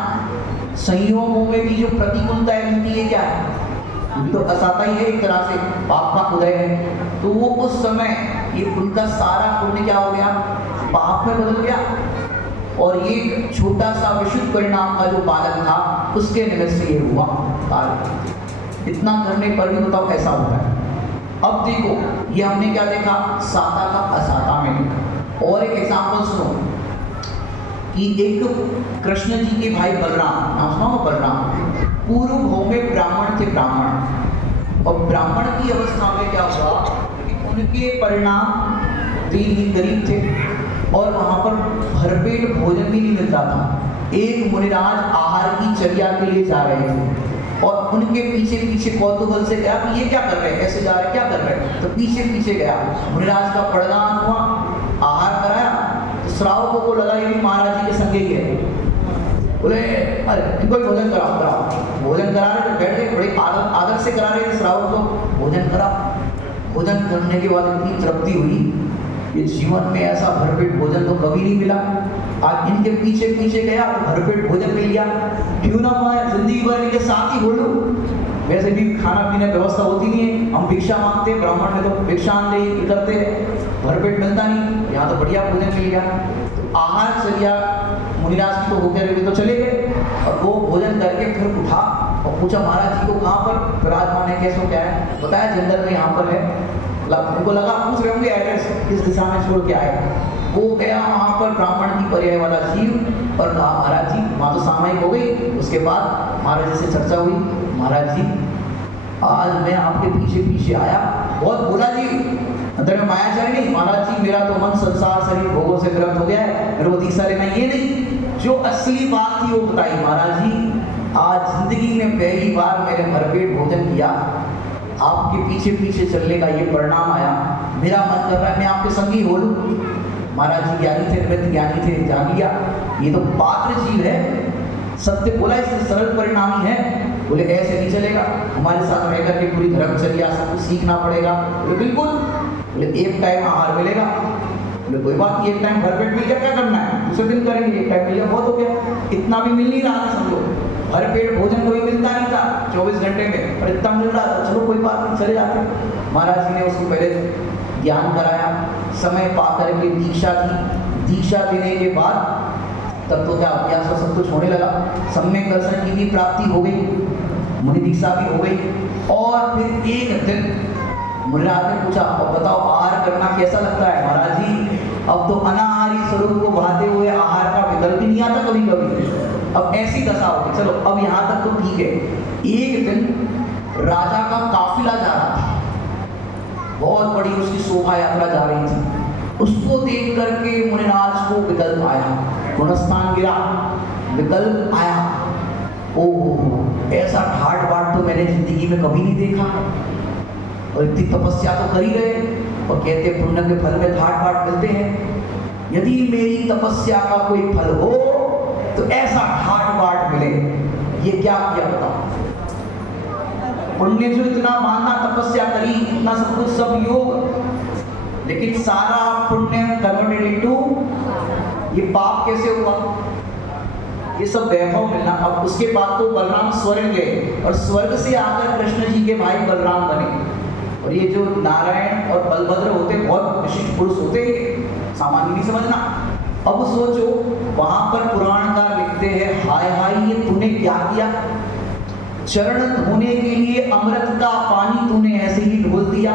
संयोगों में भी जो प्रतिकूलता मिलती है क्या है, तो असाता ही है एक तरह से, पाप का उदय है। तो वो उस समय ये उनका सारा पुण्य क्या हो गया? पाप में बदल गया। और ये छोटा सा विशुद्ध परिणाम का जो बालक था, उसके निमित्त से ये हुआ कार्य। इतना करने पर भी बताओ ऐसा होता है। अब देखो, ये हमने क्या देखा? साता का असाता में देखा। और एक एग्जाम्पल सुनो कि एक कृष्ण जी के भाई बलराम, नाम सुना हो बलराम, पूर्व भोग में ब्राह्मण थे, ब्राह्मण। और ब्राह्मण की अवस्था में क्या हुआ कि उनके परिणाम दीन गरीब थे और वहां पर भरपेट भोजन भी नहीं मिलता था। एक मुनिराज आहार की चर्या के लिए जा रहे थे और उनके पीछे पीछे कौतूहल से गया कि ये क्या कर रहे हैं, ऐसे जा रहे हैं, क्या कर रहे हैं? तो पीछे पीछे गया, मुनिराज का पड़दान हुआ, आहार कराया। तो श्रावकों को लगा ये भी महाराज जी के संगे ही है। बोले अरे इनको भोजन कराओ। भोजन करा रहे तो बैठ गए, बड़े आदर से करा रहे थे श्रावक को, भोजन करा। भोजन करने के बाद इतनी तृप्ति हुई, ये जीवन में ऐसा भरपेट भोजन तो कभी नहीं मिला। आज इनके पीछे पीछे गया तो भरपेट भोजन मिल गया। क्यों ना मैं जिंदगी भर इनके साथ ही घूम लूं। वैसे भी खाना पीने व्यवस्था होती नहीं है, हम भिक्षा मांगते, ब्राह्मण में तो भिक्षांदेही करते, भरपेट मिलता नहीं, यहाँ तो बढ़िया भोजन मिल गया। तो आहार चर्या मुनिराज की तो होकर तो चले गए और वो भोजन करके फिर उठा और पूछा महाराज जी को कहाँ पर विराजमान है, कैसे क्या है? बताया जंगल में यहाँ पर है। उनको लगा पूछ रहे होंगे एड्रेस किस दिशा में छोड़ के आए। वो गया वहाँ पर ब्राह्मण की पर्याय वाला जीव और कहा महाराज जी, वहाँ तो सामयिक हो गई। उसके बाद महाराज जी से चर्चा हुई, महाराज जी आज मैं आपके पीछे पीछे आया, बहुत बोला जी, अंदर में मायाचारी नहीं, महाराज जी मेरा तो मन संसार शरीर भोगों से ग्रस्त हो गया है, मेरे को दीक्षा लेना, ये नहीं। जो असली बात थी वो बताई, महाराज जी आज जिंदगी में पहली बार मैंने भरपेट भोजन किया, आपके पीछे पीछे चलने का ये परिणाम आया, मेरा मन कर रहा है मैं आपके संगी हो लूं। महाराज जी ज्ञानी थे, निमित्त ज्ञानी थे, जान लिया ये तो पात्र जीव है, सत्य बोला, इससे सरल परिणामी है। बोले ऐसे नहीं चलेगा, हमारे साथ रह करके पूरी धर्मचर्या सब कुछ सीखना पड़ेगा। बोले बिल्कुल। बोले एक टाइम आहार मिलेगा। बोले कोई बात नहीं, एक टाइम भरपेट मिल गया, क्या करना है, दूसरे दिन करेंगे, एक टाइम मिल गया बहुत हो गया। इतना भी मिल नहीं रहा था, समझो भरपेट भोजन कभी मिलता नहीं था 24 घंटे में, और इतना मिल रहा था, चलो कोई बात नहीं चले जाते। महाराज जी ने उसको पहले ज्ञान कराया, समय पा करके दीक्षा दी, दीक्षा देने के बाद तब तो क्या अभ्यास सब कुछ होने लगा, सम्यक दर्शन की भी प्राप्ति हो गई, मुनि दीक्षा भी हो गई। और फिर एक दिन मुनिराज ने पूछा, अब बताओ आहार करना कैसा लगता है। महाराज जी अब तो अनाहारी स्वरूप को भाते हुए आहार का विकल्प ही नहीं आता कभी कभी, अब ऐसी दशा होगी। चलो अब यहाँ तक तो ठीक है। एक दिन राजा का काफिला जा रहा था, बहुत बड़ी उसकी शोभा यात्रा जा रही थी, उसको देख करके मुनिराज को विकल्प आया, गुणस्थान गिरा, विकल्प आया, ओह ऐसा ठाट बाट तो मैंने जिंदगी में कभी नहीं देखा, और इतनी तपस्या तो कर ही गए, और कहते पुण्य के फल में ठाट बाट मिलते हैं, यदि मेरी तपस्या का कोई फल हो तो ऐसा ठाट बाट मिले, ये क्या किया बताओ। पुण्य जो इतना मानना, तपस्या करी, इतना सब कुछ, सब योग, लेकिन सारा पुण्य कन्वर्टेड इनटू ये पाप कैसे हुआ, ये सब वैभव मिलना। अब उसके बाद तो बलराम स्वर्ग गए, और स्वर्ग से आकर कृष्ण जी के भाई बलराम बने। और ये जो नारायण और बलभद्र होते बहुत विशिष्ट पुरुष होते हैं, सामान्य नहीं समझना। अब सोचो वहां पर पुराणकार लिखते हैं, हाय हाय ये तूने क्या किया, चरण धोने के लिए अमृत का पानी तूने ऐसे ही ढोल दिया,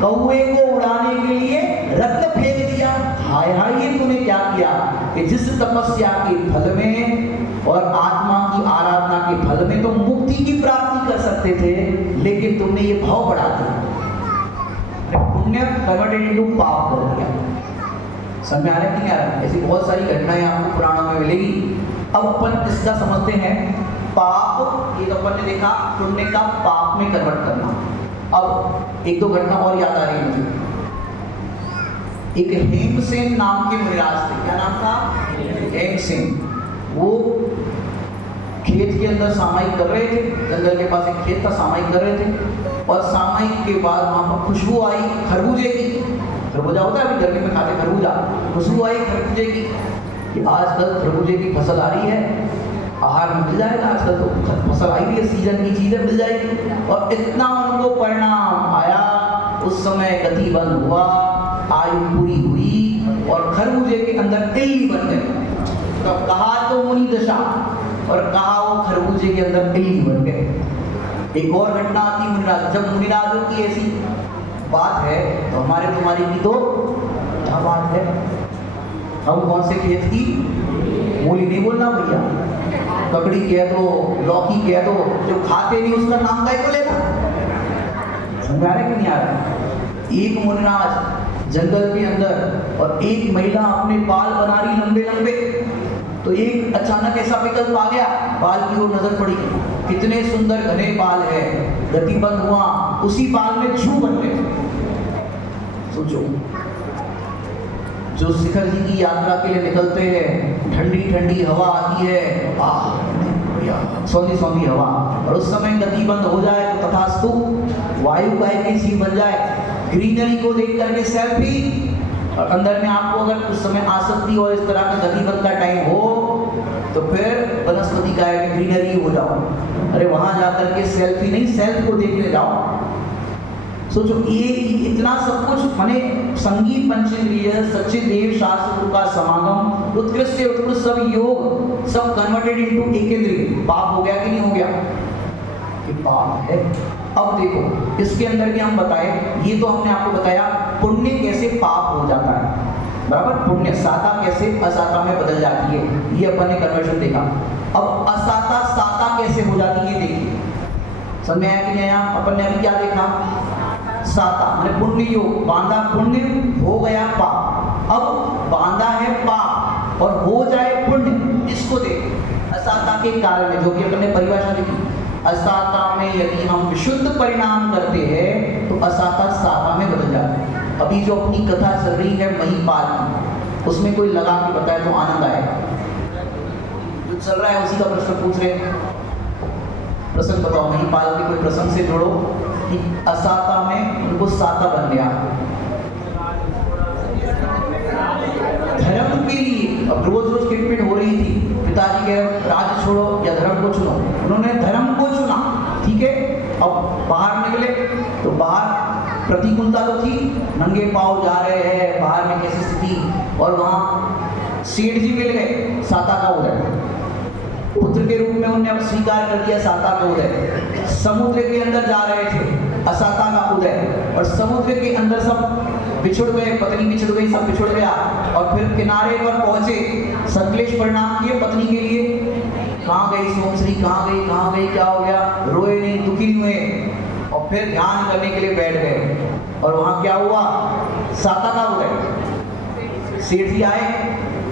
कौवे को उड़ाने के लिए रत्न फेंक दिया, हाय हाय ये तूने क्या किया। कि जिस तपस्या के फल में और आत्मा की आराधना के फल में तो मुक्ति की प्राप्ति कर सकते थे, लेकिन तुमने ये भाव बढ़ा दिया, पुण्य कन्वर्टेड इनटू पाप कर दिया। समझ में आ रहा है कि नहीं आ रहा है। ऐसी बहुत सारी घटनाएं आपको पुराणों में मिलेगी। अब अपन इसका समझते हैं पाप, ये तो अपन ने देखा पुण्य का पाप में कन्वर्ट करना। अब एक दो घटना और याद आ रही है मुझे। एक हेमसेन नाम के मुनिराज थे, क्या नाम था, हेमसेन। वो खेत के अंदर सामायिक कर रहे थे, जंगल के पास एक खेत था, सामायिक कर रहे थे, और सामायिक के बाद वहां पर खुशबू आई खरबूजे की, खरबूजा होता है अभी गर्मी में खाते खरबूजा, खुशबू आई खरबूजे की कि आजकल खरबूजे की फसल आ रही है, आहार मिल जाएगा, आजकल तो फसल आई है, सीजन की चीजें मिल जाएगी। और इतना उनको परिणाम आया, उस समय गति बंद हुआ, आयु पूरी हुई, और खरबूजे के अंदर इल्ली बन गए। तो कहा तो मुनि दशा, और कहा वो खरबूजे के अंदर इल्ली बन गए। एक और घटना आती मुनिराज, जब मुनिराजों की ऐसी बात है तो हमारे तुम्हारी की तो क्या बात है। हम कौन से खेत की, मूली नहीं बोलना भैया, ककड़ी कह दो, लौकी कह दो, जो खाते नहीं उसका नाम क्या को लेगा। समझ आ रहा है कि नहीं आ रहा। एक मुनिराज जंगल के अंदर, और एक महिला अपने बाल बना रही लंबे लंबे, तो एक अचानक ऐसा विकल्प आ गया, बाल की ओर नजर पड़ी, कितने सुंदर घने बाल है, गति बंद हुआ, उसी बाल में जू बन गए। सोचो, जो शिखर जी की यात्रा के लिए निकलते हैं, ठंडी ठंडी हवा आती है, सौंधी सौंधी हवा, और उस समय गति बंद हो जाए तो तथास्तु वायु का एक सीन बन जाए, ग्रीनरी को देख करके सेल्फी, और अंदर में आपको अगर उस समय आसक्ति और इस तरह का गति बंद का टाइम हो तो फिर वनस्पति का ग्रीनरी हो जाओ। अरे वहां जाकर के सेल्फी नहीं, सेल्फ को देखने जाओ। सोचो ये इतना सब कुछ, माने संगीत पंचेंद्रिय, सच्चे देव शास्त्र का समागम, उत्कृष्ट से उत्कृष्ट सब योग, सब कन्वर्टेड इनटू एकेंद्रिय। पाप हो गया कि नहीं हो गया, कि पाप है। अब देखो इसके अंदर भी हम बताए, ये तो हमने आपको बताया पुण्य कैसे पाप हो जाता है, बराबर, पुण्य साता कैसे असाता में बदल जाती है, ये अपन ने कन्वर्शन देखा। अब असाता साता कैसे हो जाती है, देखिए समझ में आया कि नहीं आया। अपन ने अभी क्या देखा, साता मैंने पुण्य योग, बांधा पुण्य हो गया पाप, अब बांधा है पाप और हो जाए पुण्य, इसको देख असाता के काल में, जो कि अपने परिभाषा लिखी, असाता में यदि हम विशुद्ध परिणाम करते हैं तो असाता साता में बदल जाता है। अभी जो अपनी कथा चल रही है महिपाल की, उसमें कोई लगा के बताए तो आनंद आएगा। जो चल रहा है उसी का प्रश्न पूछ रहे हैं, प्रसंग बताओ, महिपाल के कोई प्रसंग से जोड़ो कि असाता में उनको साता बन गया धर्म के लिए। अब रोज रोज किटपिट हो रही थी, पिताजी कह रहे राज्य छोड़ो या धर्म को चुनो, उन्होंने धर्म को चुना, ठीक है। अब बाहर निकले तो बाहर प्रतिकूलता तो थी, नंगे पांव जा रहे हैं, बाहर में कैसी स्थिति, और वहां सेठ जी मिल गए, साता का उदय, पुत्र के रूप में उन्होंने अब स्वीकार कर दिया साता का उदय। समुद्र के अंदर जा रहे थे, असाता का उदय, और समुद्र के अंदर सब बिछुड़ गए, पत्नी बिछुड़ गई, सब बिछुड़ गया, और फिर किनारे पर पहुंचे, संकलेश परिणाम किए पत्नी के लिए, कहाँ गई सोमश्री, कहाँ गई, क्या हो गया, रोए नहीं, दुखी नहीं हुए, और फिर ध्यान करने के लिए बैठ गए, और वहां क्या हुआ, साता का उदय। सेठ जी आए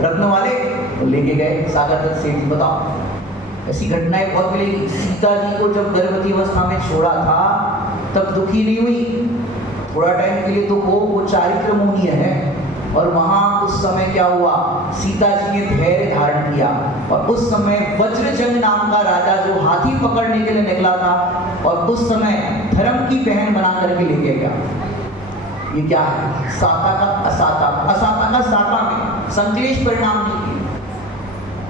रत्न वाले, तो लेके गए सागर तक। सेठ जी बताओ, ऐसी घटनाएं बहुत मिलेगी। सीता जी को जब गर्भवती अवस्था में छोड़ा था तब दुखी नहीं हुई, थोड़ा टाइम के लिए तो वो चारित्र मोहनीय है, और वहां उस समय क्या हुआ, सीता जी ने धैर्य धारण किया, और उस समय वज्रजंग नाम का राजा जो हाथी पकड़ने के लिए निकला था, और उस समय धर्म की बहन बना करके लेके गया। ये क्या है, साता का असाता, असाता का साता में संकलेश परिणाम नहीं किए।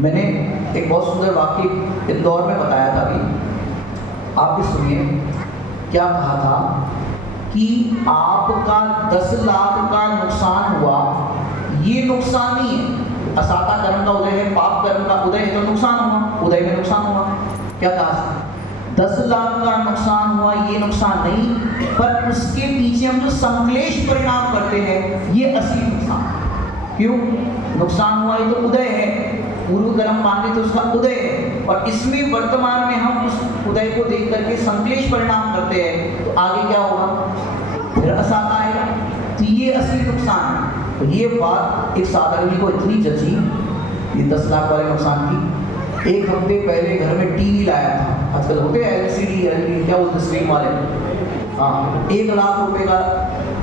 मैंने एक बहुत सुंदर वाक्य इंदौर में बताया था अभी, आप भी सुनिए। क्या कहा था कि आपका 10 लाख का नुकसान हुआ, ये नुकसान नहीं है, असाता कर्म का उदय है, पाप कर्म का उदय है, तो नुकसान हुआ, उदय में नुकसान हुआ। क्या कहा, 10 लाख का नुकसान हुआ, ये नुकसान नहीं, पर उसके पीछे हम जो संकलेश परिणाम करते हैं ये असली नुकसान। क्यों, नुकसान हुआ ये तो उदय है, पूर्व कर्म माने तो उसका उदय है, और इसमें वर्तमान में हम उस उदय को देख करके संकलेश परिणाम करते हैं, तो आगे क्या होगा, फिर असाता आएगा, तो ये असली नुकसान है। तो ये बात एक साधर्मी को इतनी जची, ये 10 लाख वाले नुकसान की। एक हफ्ते पहले घर में टीवी लाया था, आजकल होते हैं LCD क्या बोलते स्क्रीन वाले, हाँ, 1 लाख रुपए का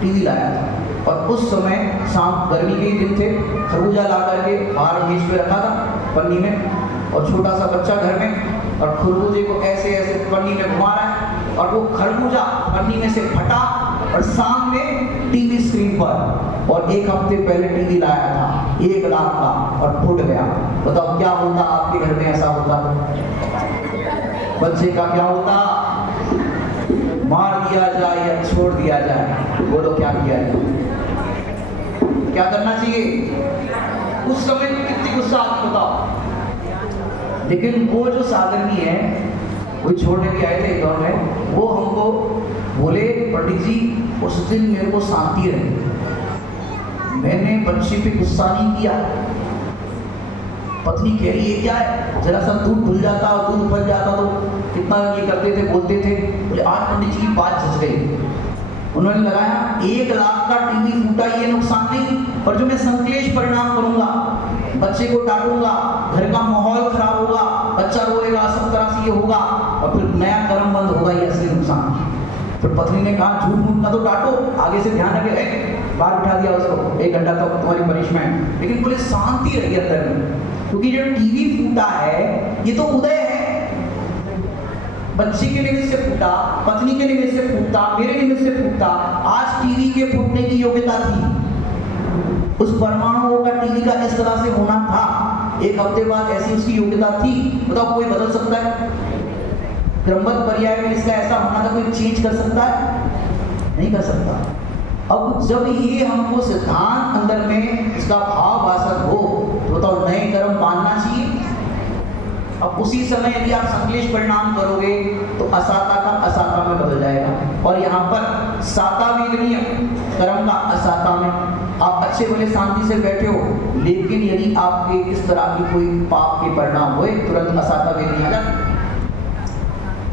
टीवी लाया था, और उस समय शाम गर्मी के ही दिन थे, खरबूजा ला करके बाहर मेज पे रखा था पन्नी में, और छोटा सा बच्चा घर में, और खरबूजे को ऐसे ऐसे पन्नी में घुमा रहा है, और वो खरबूजा पन्नी में से फटा और सामने टीवी स्क्रीन पर, और 1 हफ्ते पहले टीवी लाया था 1 लाख का और फूट गया। बताओ क्या होता, आपके घर में ऐसा होता, बच्चे का क्या होता, मार दिया जाए या छोड़ दिया जाए, बोलो क्या किया जाए, क्या करना चाहिए, उस समय कितनी गुस्सा आती बताओ। लेकिन वो जो साधर्मी है, वो छोड़ने भी आए थे इंदौर में, वो हमको बोले पंडित जी उस दिन मेरे को शांति रही, मैंने बच्चे पे गुस्सा नहीं किया। पत्नी कह रही है क्या है, जरा सा दूध धुल जाता और दूध उबल जाता तो कितना ये करते थे, बोलते थे। बोले आज पंडित जी की बात जच गई, उन्होंने लगाया 1 लाख का टीवी फूटा, ये नुकसान नहीं, पर जो मैं संकलेश परिणाम करूंगा, बच्चे को डांटूंगा, घर का माहौल खराब होगा, बच्चा रोएगा, सब तरह से ये होगा, और फिर नया कर्म बंद होगा, ये असली नुकसान। फिर पत्नी ने कहा झूठ मूठ ना तो डांटो, आगे से ध्यान रखे, बाहर बिठा दिया उसको, 1 घंटा तक तुम्हारी पनिशमेंट। लेकिन बोले शांति रही अंदर में, क्योंकि जो टीवी फूटा है ये तो उदय है, बच्चे के निमित्त से फूटा, पत्नी के निमित्त से फूटा, मेरे निमित्त से फूटा, आज टीवी के फूटने की योग्यता थी, उस परमाणुओं का टीवी का इस तरह से होना था, 1 हफ्ते बाद ऐसी उसकी योग्यता थी। बताओ कोई बदल सकता है, क्रमबद्ध पर्याय में इसका ऐसा होना था, कोई चेंज कर सकता है, नहीं कर सकता। अब जब ये हमको सिद्धांत अंदर में इसका भाव भाषक हो, तो बताओ नए कर्म मानना चाहिए। अब उसी समय यदि आप संकलेश परिणाम करोगे तो असाता का असाता में बदल जाएगा, और यहाँ पर साता वेदनीय कर्म का असाता में, आप अच्छे भले शांति से बैठे हो, लेकिन यदि आपके इस तरह की कोई पाप के परिणाम हुए, तुरंत असाता वेदनीय आ जाए।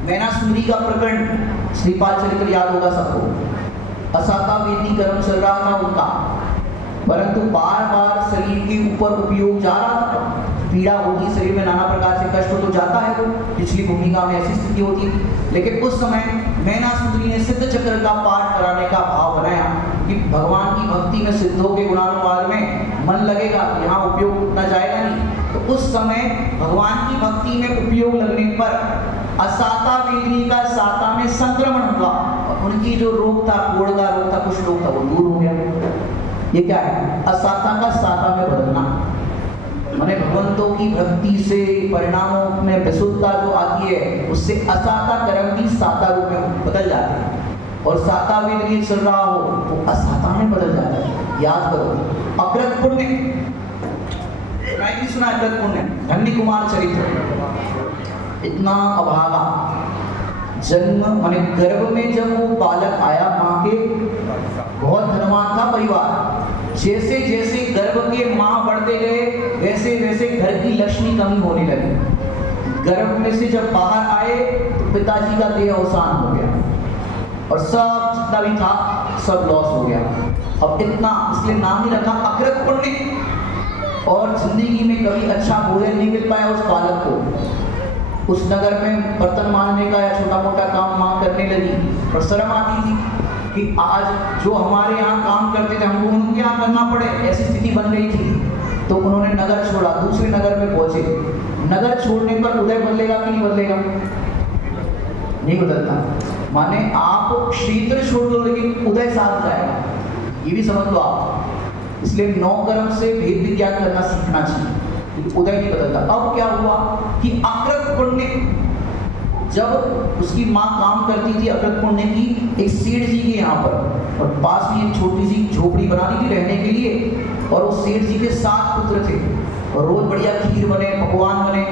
मैना सूरी का प्रकरण श्रीपाल चरित्र याद होगा सबको, असाता वेदी कर्म चल रहा था उनका, परंतु बार बार शरीर के ऊपर उपयोग जा रहा था। पीड़ा होगी शरीर में, नाना प्रकार से कष्ट तो जाता है, वो पिछली भूमिका में ऐसी स्थिति होती है। लेकिन उस समय मैनासुंदरी ने सिद्ध चक्र का पाठ कराने का भाव बनाया कि भगवान की भक्ति में, सिद्धों के गुणानुवाद में मन लगेगा, यहाँ उपयोग उतना जाएगा नहीं। तो उस समय भगवान की भक्ति में उपयोग लगने पर असाता वेदी का साता में संक्रमण हुआ और उनकी जो रोग था, कोढ़ का रोग था, कुछ रोग था, वो दूर हो गया। ये क्या है? असाता का साता में बदलना, माने भगवंतों की भक्ति से परिणामों में विशुद्धता जो आती है, उससे असाता कर्म भी साता रूप में बदल जाते हैं। और साता वेदी चल रहा हो तो असाता में बदल जाता है। याद करो, अकृत पुण्य, सुना अकृत पुण्य, धन्य कुमार चरित्र, इतना अभागा जन्म, माने गर्भ में जब वो बालक आया, माँ के बहुत धनवान था परिवार, जैसे जैसे गर्भ के माह बढ़ते गए वैसे वैसे घर की लक्ष्मी कमी होने लगी। गर्भ में से जब बाहर आए तो पिताजी का देह अवसान हो गया और सब जितना भी था सब लॉस हो गया। अब इतना, इसलिए नाम ही रखा अकृत पुण्य। और जिंदगी में कभी अच्छा भोजन नहीं मिल पाया उस बालक को। उस नगर में बर्तन मांजने का या छोटा मोटा काम मां करने लगी और शर्म आती थी कि आज जो हमारे यहाँ काम करते थे हमको उनके यहाँ करना पड़े, ऐसी स्थिति बन गई थी। तो उन्होंने नगर छोड़ा, दूसरे नगर में पहुंचे। नगर छोड़ने पर उदय बदलेगा कि नहीं बदलेगा? नहीं बदलता। माने आप क्षेत्र छोड़ दो लेकिन उदय साथ जाएगा, ये भी समझ लो आप। इसलिए नौ कर्म से भेद विज्ञान करना सीखना चाहिए, उदय नहीं बदलता। अब क्या हुआ कि अकृत पुण्य, जब उसकी माँ काम करती थी अकृत पुण्य की एक सेठ जी के यहाँ पर, और पास में एक छोटी सी झोपड़ी बना दी थी रहने के लिए, और उस सेठ जी के 7 पुत्र थे और रोज बढ़िया खीर बने, पकवान बने।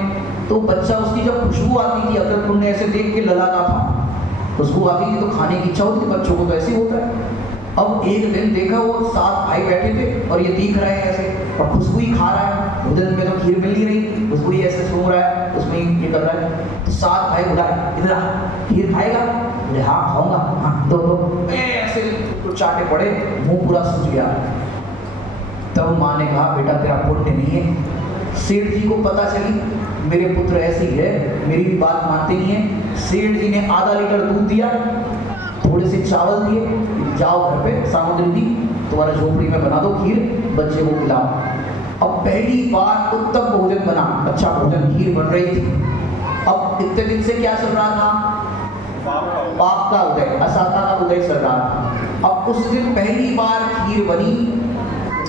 तो बच्चा, उसकी जब खुशबू आती थी, अकृत पुण्य ऐसे देख के ललाता था, खुशबू आती थी तो खाने की इच्छा होती थी, बच्चों को तो ऐसे होता है। अब एक दिन देखा वो 7 भाई बैठे थे और ये दिख रहे हैं ऐसे, और खुशबू ही खा रहा है, भोजन में तो खीर मिल नहीं रही, खुशबू ही ऐसे सूंघ रहा है, उसमें ये कर रहा है। तो 7 भाई बुलाए, इधर आ, खीर खाएगा? बोले हाँ खाऊंगा, हाँ दो। ऐसे तो चाटे पड़े, मुंह पूरा सूज गया। तब माँ ने कहा बेटा तेरा पुण्य नहीं है। सेठ जी को पता चली मेरे पुत्र ऐसे ही है, मेरी भी बात मानते नहीं है। सेठ जी ने आधा लीटर दूध दिया, थोड़े से चावल दिए, जाओ घर पे सामग्री दी, तुम्हारा झोपड़ी में बना दो खीर, बच्चे को खिलाओ। अब पहली बार उत्तम भोजन बना, अच्छा भोजन, खीर बन रही थी। अब इतने दिन से क्या चल रहा था? पाप का उदय, असाता का उदय चल रहा था। अब उस दिन पहली बार खीर बनी,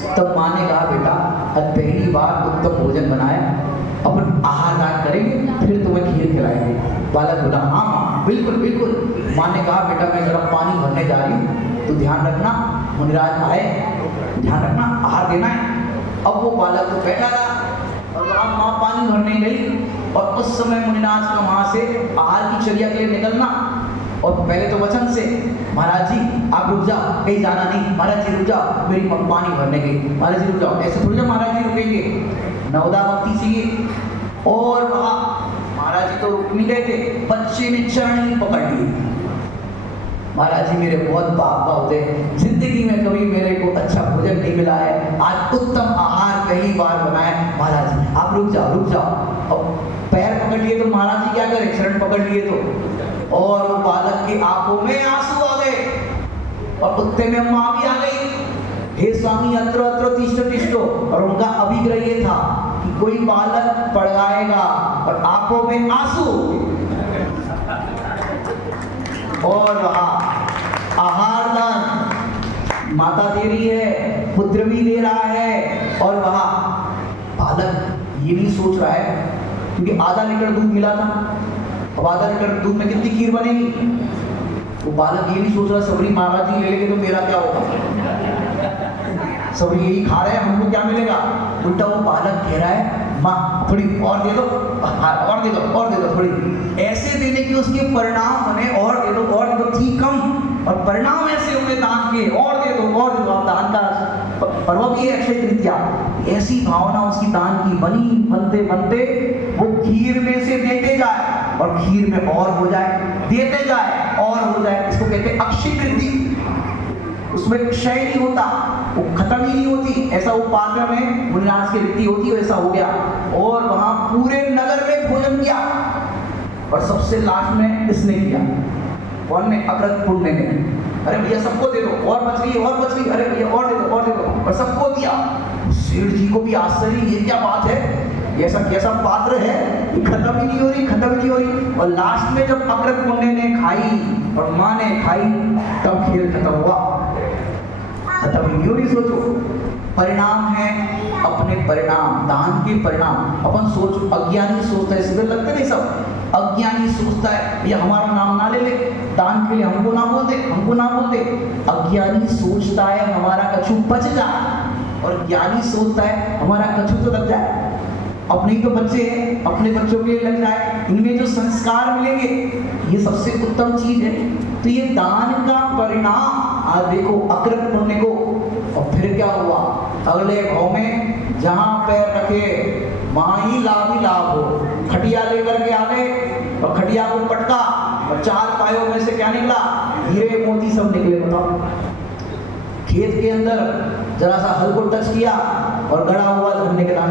तब माँ ने कहा बेटा आज पहली बार उत्तम भोजन बनाया, अपन आहार दान करेंगे फिर तुम्हें खीर खिलाएंगे। बालक बोला हाँ माँ बिल्कुल बिल्कुल। माँ ने कहा बेटा मैं जरा पानी भरने जा रही हूँ, तो ध्यान रखना मुनिराज आए, ध्यान रखना आहार देना है। अब वो बालक तो बैठा रहा और वहाँ माँ पानी भरने गई, और उस समय मुनिराज का वहाँ से आहार की चर्या के लिए निकलना, और पहले तो वचन से महाराज जी आप रुक जाओ, कहीं जाना नहीं, महाराज जी रुक जाओ, मेरी पानी भरने गई, महाराज जी रुक जाओ, ऐसे थोड़ी ना महाराज जी रुकेंगे, नवदा भक्ति सी। और वहाँ महाराज जी तो रुक नहीं गए थे, बच्चे ने चरण ही पकड़ लिए, महाराज जी मेरे बहुत पाप का होते, जिंदगी में कभी मेरे को अच्छा भोजन नहीं मिला है, आज उत्तम आहार पहली बार बनाया, महाराज जी आप रुक जाओ रुक जाओ। अब पैर पकड़ लिए तो महाराज जी क्या करें, चरण पकड़ लिए तो, और वो बालक की आंखों में आंसू आ गए और कुत्ते में माँ भी आ गई, हे स्वामी अत्र अत्र तिष्ठो तिष्ठो। और उनका अभिग्रह ये था कि कोई बालक पड़गाएगा और आंखों में आंसू, और आहार दान माता दे रही है, पुत्र भी दे रहा है, और वहाँ बालक ये नहीं सोच रहा है, क्योंकि आधा लीटर दूध मिला था, अब आधा लीटर दूध में कितनी खीर बनेगी। वो बालक ये नहीं सोच रहा सबरी महाराज जी ले लेंगे तो मेरा क्या होगा, सबरी यही खा रहे हैं हमको क्या मिलेगा। उल्टा वो बालक कह रहा है माँ थोड़ी और दे दो, और दे दो, और दे दो, थोड़ी ऐसे देने के उसके परिणाम बने, और दे दो, और दे दो, थी कम और परिणाम ऐसे हुए दान के, और दे दो, और दे दो। दान का पर्व भी है अक्षय तृतीया, ऐसी भावना उसकी दान की बनी, बनते बनते वो खीर में से देते जाए और खीर में और हो जाए, देते जाए और हो जाए, इसको कहते हैं अक्षय तृतीया। उसमें क्षय नहीं होता, वो खत्म ही नहीं होती। ऐसा वो पात्र में मुनिराज की रीति होती है, वैसा हो गया। और वहां पूरे नगर में भोजन किया और सबसे लास्ट में इसने किया। कौन ने? अग्रत पुण्य ने। अरे भैया सबको दे दो, और बच गई, अरे भैया और दे दो, और सबको दिया। सेठ जी को भी आश्चर्य, ये क्या बात है, ऐसा कैसा पात्र है, ये खत्म ही नहीं हो रही। और लास्ट में जब अग्रत पुण्य ने खाई और माँ ने खाई, तब खेल खत्म हुआ। खत्म ही नहीं हो रही। सोचो, परिणाम है अपने परिणाम, दान के परिणाम। अपन सोचो, अज्ञानी सोचता है, सीधे लगते नहीं सब। अज्ञानी सोचता है ये हमारा नाम ना ले, दान के लिए हमको ना बोल दे। अज्ञानी सोचता है हमारा कछु बच जाए, और ज्ञानी सोचता है हमारा कछु तो लग जाए। अपने ही तो बच्चे हैं, अपने बच्चों के लिए लग जाए, इनमें जो संस्कार मिलेंगे, ये सबसे उत्तम चीज है। तो ये दान का परिणाम आज देखो, अग्रत पुण्य को। और फिर क्या हुआ, अगले भाव में जहां पैर रखे वहां ही लाभ हो। खटिया लेकर के आ गए और खटिया को पटका, और 4 पायों में से क्या निकला? हीरे मोती सब निकले। बताओ, खेत के अंदर जरा सा हल को टच किया और गड़ा हुआ धन निकला।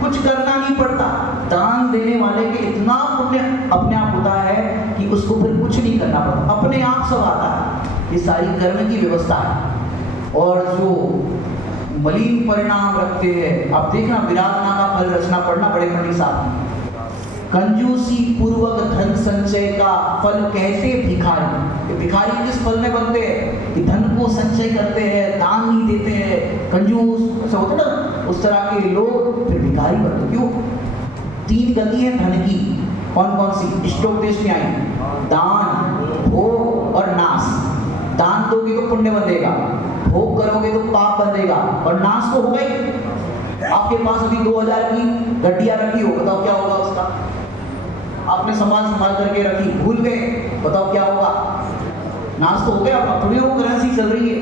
कुछ करना नहीं पड़ता। दान देने वाले के इतना पुण्य अपने आप होता है कि उसको फिर कुछ नहीं करना पड़ता, अपने आप सब आता है। ये सारी कर्म की व्यवस्था है। और जो मलिन परिणाम रखते हैं, आप देखना विराधना का फल रचना पढ़ना बड़े पंडित साहब। कंजूसी पूर्वक धन संचय का फल कहते भिखारी। ये भिखारी किस फल में बनते हैं? कि धन को संचय करते हैं, दान नहीं देते हैं, कंजूस ऐसा होता ना, उस तरह के लोग फिर भिखारी बनते। क्यों? 3 गति है धन की। कौन कौन सी? इष्टोपदेश में आई, दान, भोग और नाश। दान दोगे तो पुण्य बंधेगा, भोग करोगे तो पाप बंधेगा, और नाश तो होगा ही। आपके पास अभी 2000 की गड्डियां रखी हो, बताओ क्या होगा उसका? आपने संभाल करके रखी, भूल गए, बताओ क्या होगा? नाश तो हो गया। आपका थोड़ी वो करेंसी चल रही है,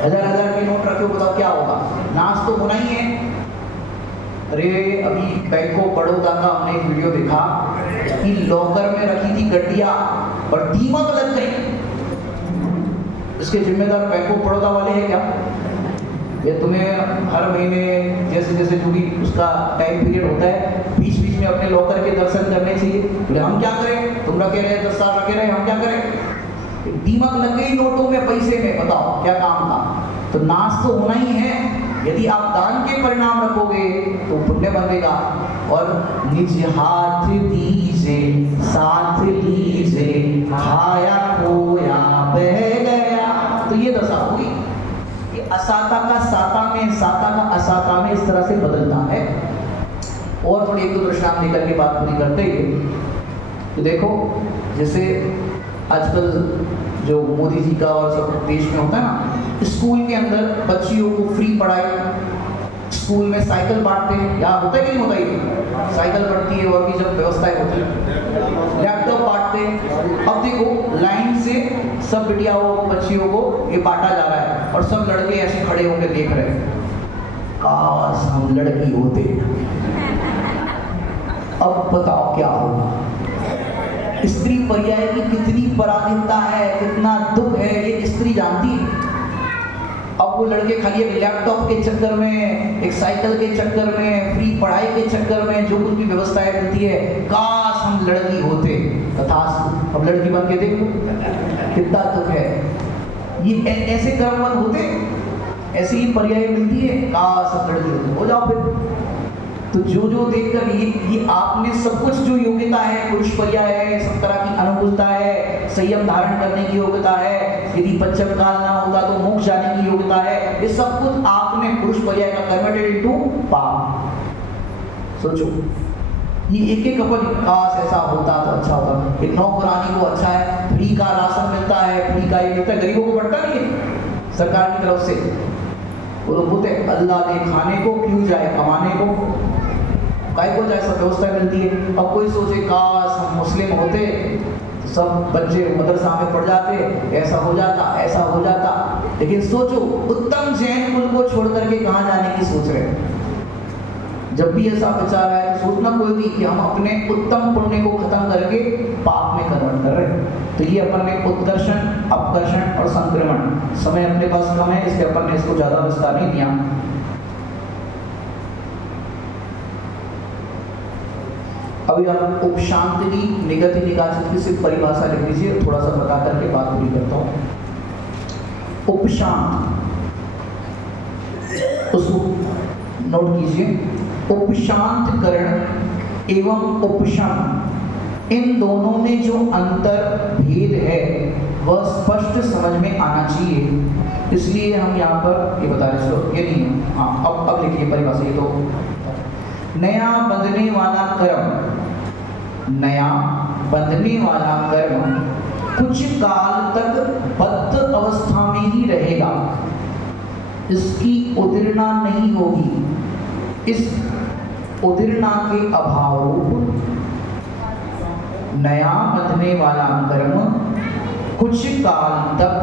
1000 के नोट रखे हो, बताओ क्या होगा? नाश तो होना ही है। अरे अभी बैंक ऑफ बड़ौदा का हमने एक वीडियो देखा कि लॉकर में रखी थी गड्डियां और दीमक लग गई। इसके जिम्मेदार बैंक ऑफ बड़ौदा वाले हैं क्या? ये तुम्हें हर महीने जैसे जैसे जो भी उसका टाइम पीरियड होता है, बीच बीच में अपने लॉकर के दर्शन करने चाहिए। बोले हम क्या करें, तुम रखे रहे 10 साल रखे रहे, हम क्या करें? दीमक लग गई नोटों में, पैसे में, बताओ क्या काम का? तो नाश तो होना ही है। यदि आप दान के परिणाम रखोगे तो पुण्य बनेगा। और निज हाथ दीजे साथ लीजे, खाया खोया बह गया। तो ये दशा होगी। ये असाता का साता में, साता का असाता में इस तरह से बदलता है। और थोड़ी एक दो दृष्टांत लेकर के बात पूरी करते हैं। तो देखो, जैसे आजकल जो मोदी जी का और सब देश में होता है ना, स्कूल के अंदर बच्चियों को फ्री पढ़ाई, स्कूल में साइकिल बांटते हैं, या होता है कि नहीं होता? ये साइकिल बढ़ती है और भी जब व्यवस्थाएं होती है, लैपटॉप बांटते हैं। अब देखो लाइन से सब बिटियाओं बच्चियों को ये बांटा जा रहा है, और सब लड़के ऐसे खड़े होकर देख रहे हैं, काश हम लड़की होते। अब बताओ क्या होगा? स्त्री पर्याय की कितनी पराधीनता है, कितना दुख है, ये स्त्री जानती है। अब वो लड़के खाली एक लैपटॉप के चक्कर में, एक साइकिल के चक्कर में, फ्री पढ़ाई के चक्कर में जो कुछ भी व्यवस्थाएं मिलती है, काश हम लड़की होते, तथास्तु। अब लड़की बन के देखो कितना दुख है। ये ऐसे कर्मवत होते, ऐसी ही पर्याय मिलती है, काश हम लड़की होते। हो जाओ फिर। तो जो जो देखकर ये आपने सब कुछ जो योग्यता है, पुरुष पर्याय है, सब तरह की अनुकूलता है, संयम धारण करने की योग्यता है, यदि पंचम काल ना होता तो मोक्ष जाने की योग्यता है, ये सब कुछ आपने पुरुष पर्याय का कन्वर्टेड इनटू पाप। सोचो, ये एक एक अपन काश ऐसा होता तो अच्छा होता। एक नौकरानी को अच्छा है, फ्री का राशन मिलता है, फ्री का ये मिलता है, गरीबों को बढ़ता नहीं है सरकार की तरफ से। वो तो बोलते अल्लाह दे खाने को, क्यों जाए कमाने को, काय को जाए, सब व्यवस्था मिलती है। अब कोई सोचे काश हम मुस्लिम होते तो सब बच्चे मदरसा में पढ़ जाते, ऐसा हो जाता, ऐसा हो जाता। लेकिन सोचो, उत्तम जैन कुल को छोड़ करके कहाँ जाने की सोच रहे हैं? जब भी ऐसा विचार आए तो सोचना कोई भी कि हम अपने उत्तम पुण्य को खत्म करके पाप में कन्वर्ट कर रहे हैं। तो ये अपन ने उत्कर्षण, अपकर्षण और संक्रमण, समय अपने पास कम है इसलिए अपन ने इसको ज्यादा विस्तार नहीं दिया। अभी आप उपशांति, निगति, निकाचित की सिर्फ परिभाषा लिख लीजिए, थोड़ा सा बता करके बात पूरी करता हूं। उपशांत, उसको नोट कीजिए। उपशांतकरण एवं उपशम, इन दोनों में जो अंतर भेद है वह स्पष्ट समझ में आना चाहिए, इसलिए हम यहाँ पर ये बता रहे हैं। ये नहीं है, हाँ अब लिखिए परिभाषा। ये तो नया बंधने वाला कर्म, नया बंधने वाला कर्म कुछ काल तक बद्ध अवस्था में ही रहेगा, इसकी उदीर्णा नहीं होगी। इस उदीर्णा के अभाव रूप नया बंधने वाला कर्म कुछ काल तक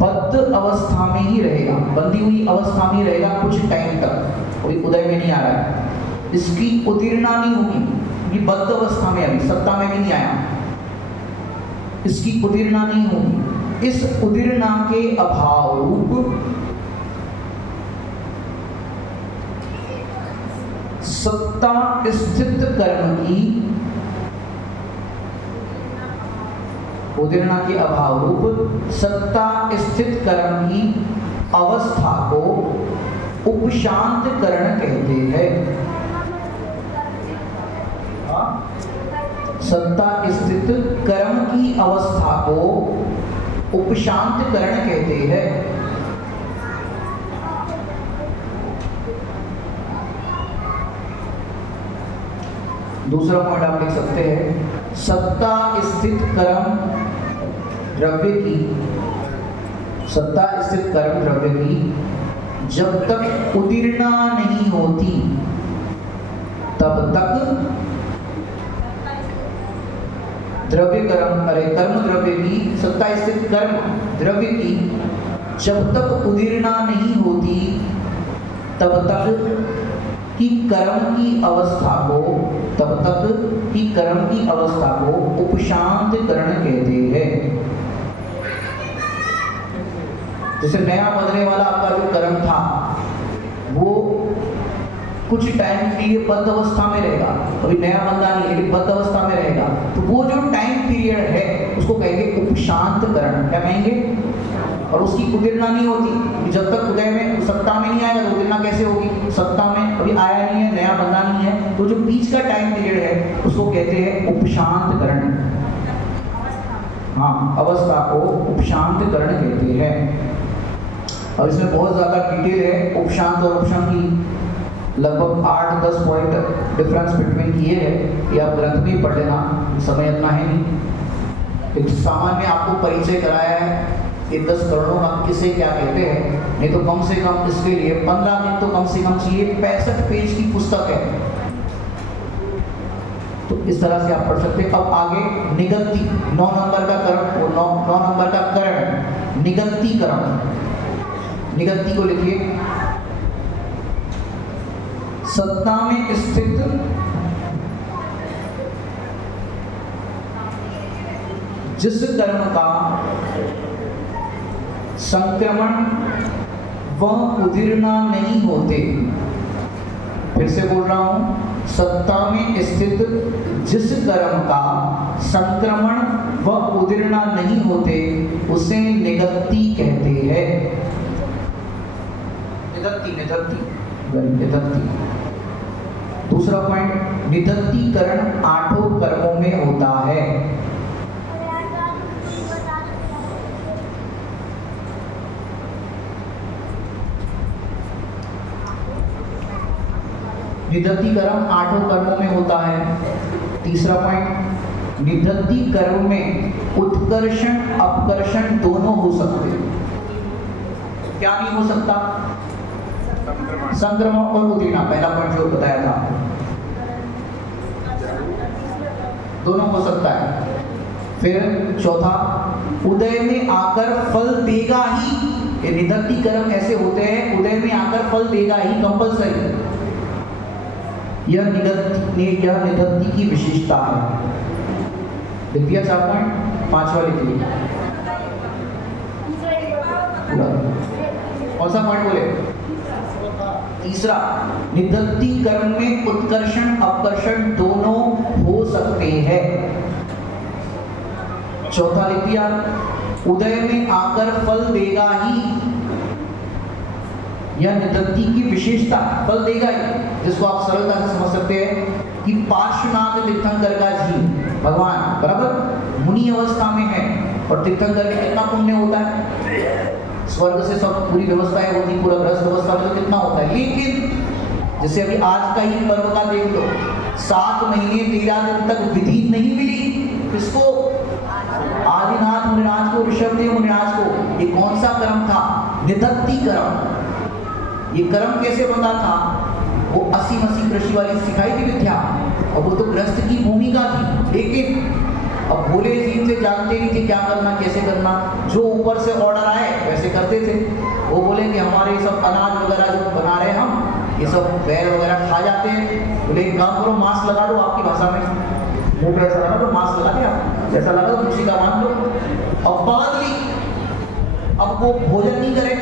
बद्ध अवस्था में ही रहेगा, बंधी हुई अवस्था में रहेगा कुछ टाइम तक, कोई उदय में नहीं आ रहा है। इसकी उदीर्णा नहीं होगी, ये बद्ध अवस्था में, अभी सत्ता में भी नहीं आया, इसकी उदीर्णा नहीं होगी। इस उदीर्णा के अभाव रूप सत्ता स्थित कर्म की, उदीर्णा के अभाव रूप सत्ता स्थित कर्म की अवस्था को उपशांतकरण कहते हैं। सत्ता स्थित कर्म की अवस्था को उपशांतकरण कहते हैं। दूसरा पॉइंट आप लिख सकते हैं, सत्ता स्थित कर्म द्रव्य की, सत्ता स्थित कर्म द्रव्य की जब तक उदीर्णा नहीं होती तब तक द्रव्य कर्म, अरे कर्म द्रव्य की, सत्ता स्थित कर्म द्रव्य की जब तक उदीर्णा नहीं होती तब तक की कर्म की अवस्था को, तब तक की कर्म की अवस्था को उपशांतकरण कहते हैं। जैसे नया बंधने वाला आपका जो कर्म था वो कुछ टाइम के लिए बद्ध अवस्था में रहेगा, अभी नया बंधा नहीं है लेकिन बद्ध अवस्था में रहेगा, तो वो जो टाइम पीरियड है उसको कहेंगे उपशांतकरण। क्या कहेंगे? और उसकी उदीर्णा नहीं होती, जब तक उदय में सत्ता में नहीं आएगा तो उदीर्णा कैसे होगी? सत्ता में अभी आया नहीं है, नया बंधा नहीं है, तो जो बीच का टाइम पीरियड है उसको कहते हैं उपशांतकरण। हाँ, अवस्था को उपशांतकरण कहते हैं। और इसमें बहुत ज़्यादा डिटेल है, उपशांत और उपशम की लगभग 8-10 पॉइंट डिफरेंस बिटवीन किए हैं, ये आप ग्रंथ में पढ़ लेना, समय इतना है नहीं। एक सामान्य आपको परिचय कराया है कि 10 करोड़ों का किसे क्या कहते हैं, नहीं तो कम से कम इसके लिए 15 दिन तो कम से कम चाहिए। 65 पेज की पुस्तक है, तो इस तरह से आप पढ़ सकते हैं। अब आगे निगत्ति, 9 नंबर का कर्म, 9 नंबर का करण निगत्ति कर्म। निगत्ति को लिखिए, सत्ता में स्थित जिस कर्म का संक्रमण व उदीर्णा नहीं होते, फिर से बोल रहा हूं, सत्ता में स्थित जिस कर्म का संक्रमण व उदीर्णा नहीं होते उसे निगत्ति कहते हैं। निगत्ति। दूसरा पॉइंट, निगत्तीकरण 8 कर्मों में होता है। निगत्तीकरण 8 कर्मों में होता है। तीसरा पॉइंट, निगत्ती कर्म में उत्कर्षण अपकर्षण दोनों हो सकते हैं। क्या नहीं हो सकता? संक्रमण और उदीर्णा, पहला पॉइंट जो बताया था, दोनों हो सकता है। फिर चौथा, उदय में आकर फल देगा ही। ये निगत्ती कर्म ऐसे होते हैं, उदय में आकर फल देगा ही, कंपल्सरी। यह निधत्ति की विशेषता है। लिख दिया 4 पॉइंट, 5वां लिख लिया। कौन सा पॉइंट बोले? तीसरा, निधत्ति कर्म में उत्कर्षण अपकर्षण दोनों हो सकते हैं। चौथा लिख दिया, उदय में आकर फल देगा ही। यह निधत्ति की विशेषता, फल देगा ही, जिसको आप सरलता से समझ सकते हैं कि पार्श्वनाथ तीर्थंकर का जी भगवान बराबर मुनि अवस्था में है और तीर्थंकर में कितना पुण्य होता है, स्वर्ग से सब पूरी व्यवस्थाएं होती, पूरा गृहस्थ अवस्था में तो कितना होता है। लेकिन जैसे अभी आज का ही पर्व का देख लो, 7 महीने 13 दिन तक विधि नहीं मिली किसको? आदिनाथ मुनिराज को, ऋषभदेव मुनिराज को। ये कौन सा कर्म था? निधत्ति कर्म। ये कर्म कैसे बंधा था? वो 80 कृषि वाली सिखाई थी विद्या, और वो तो गृहस्थ की भूमिका थी। लेकिन अब भोले जी से जानते नहीं थे क्या करना कैसे करना, जो ऊपर से ऑर्डर आए वैसे करते थे। वो बोले कि हमारे ये सब अनाज वगैरह जो बना रहे हैं हम, ये सब बैल वगैरह खा जाते हैं। बोले एक काम करो, मास्क लगा दो, आपकी भाषा में मुंह पे ऐसा लगा दो, मास्क लगा दिया, जैसा लगा दो तुलसी का बांध लो। अब बांध ली, अब वो भोजन नहीं करे,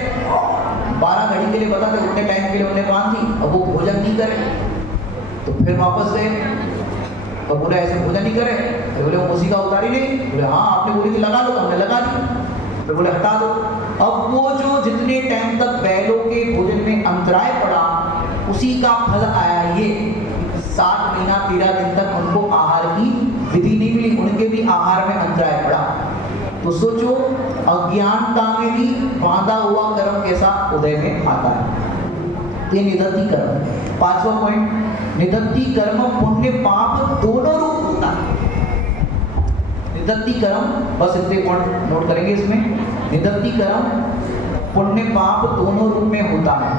12 घड़ी के लिए बता थे, उतने टाइम के लिए उन्हें बांध दी, अब वो भोजन नहीं करे। तो फिर वापस गए, तो बोले ऐसे भोजन नहीं करे, तो बोले वो मूसिका उतारी नहीं, बोले हाँ आपने बोली थी लगा दो, हमने लगा दी, तो बोले हटा दो। अब वो जो जितने टाइम तक बैलों के भोजन में अंतराय पड़ा, उसी का फल आया ये 7 महीना 13 दिन तक उनको आहार की विधि नहीं मिली, उनके भी आहार में अंतराय पड़ा। तो सोचो अज्ञानता में भी बांधा हुआ कर्म कैसा उदय में आता है। ये निधत्ति कर्म। 5वां पॉइंट, निधत्ति कर्म पुण्य पाप दोनों रूप होता है। निधत्ति कर्म, बस इतने पॉइंट नोट करेंगे इसमें। निधत्ति कर्म पुण्य पाप दोनों रूप में होता है।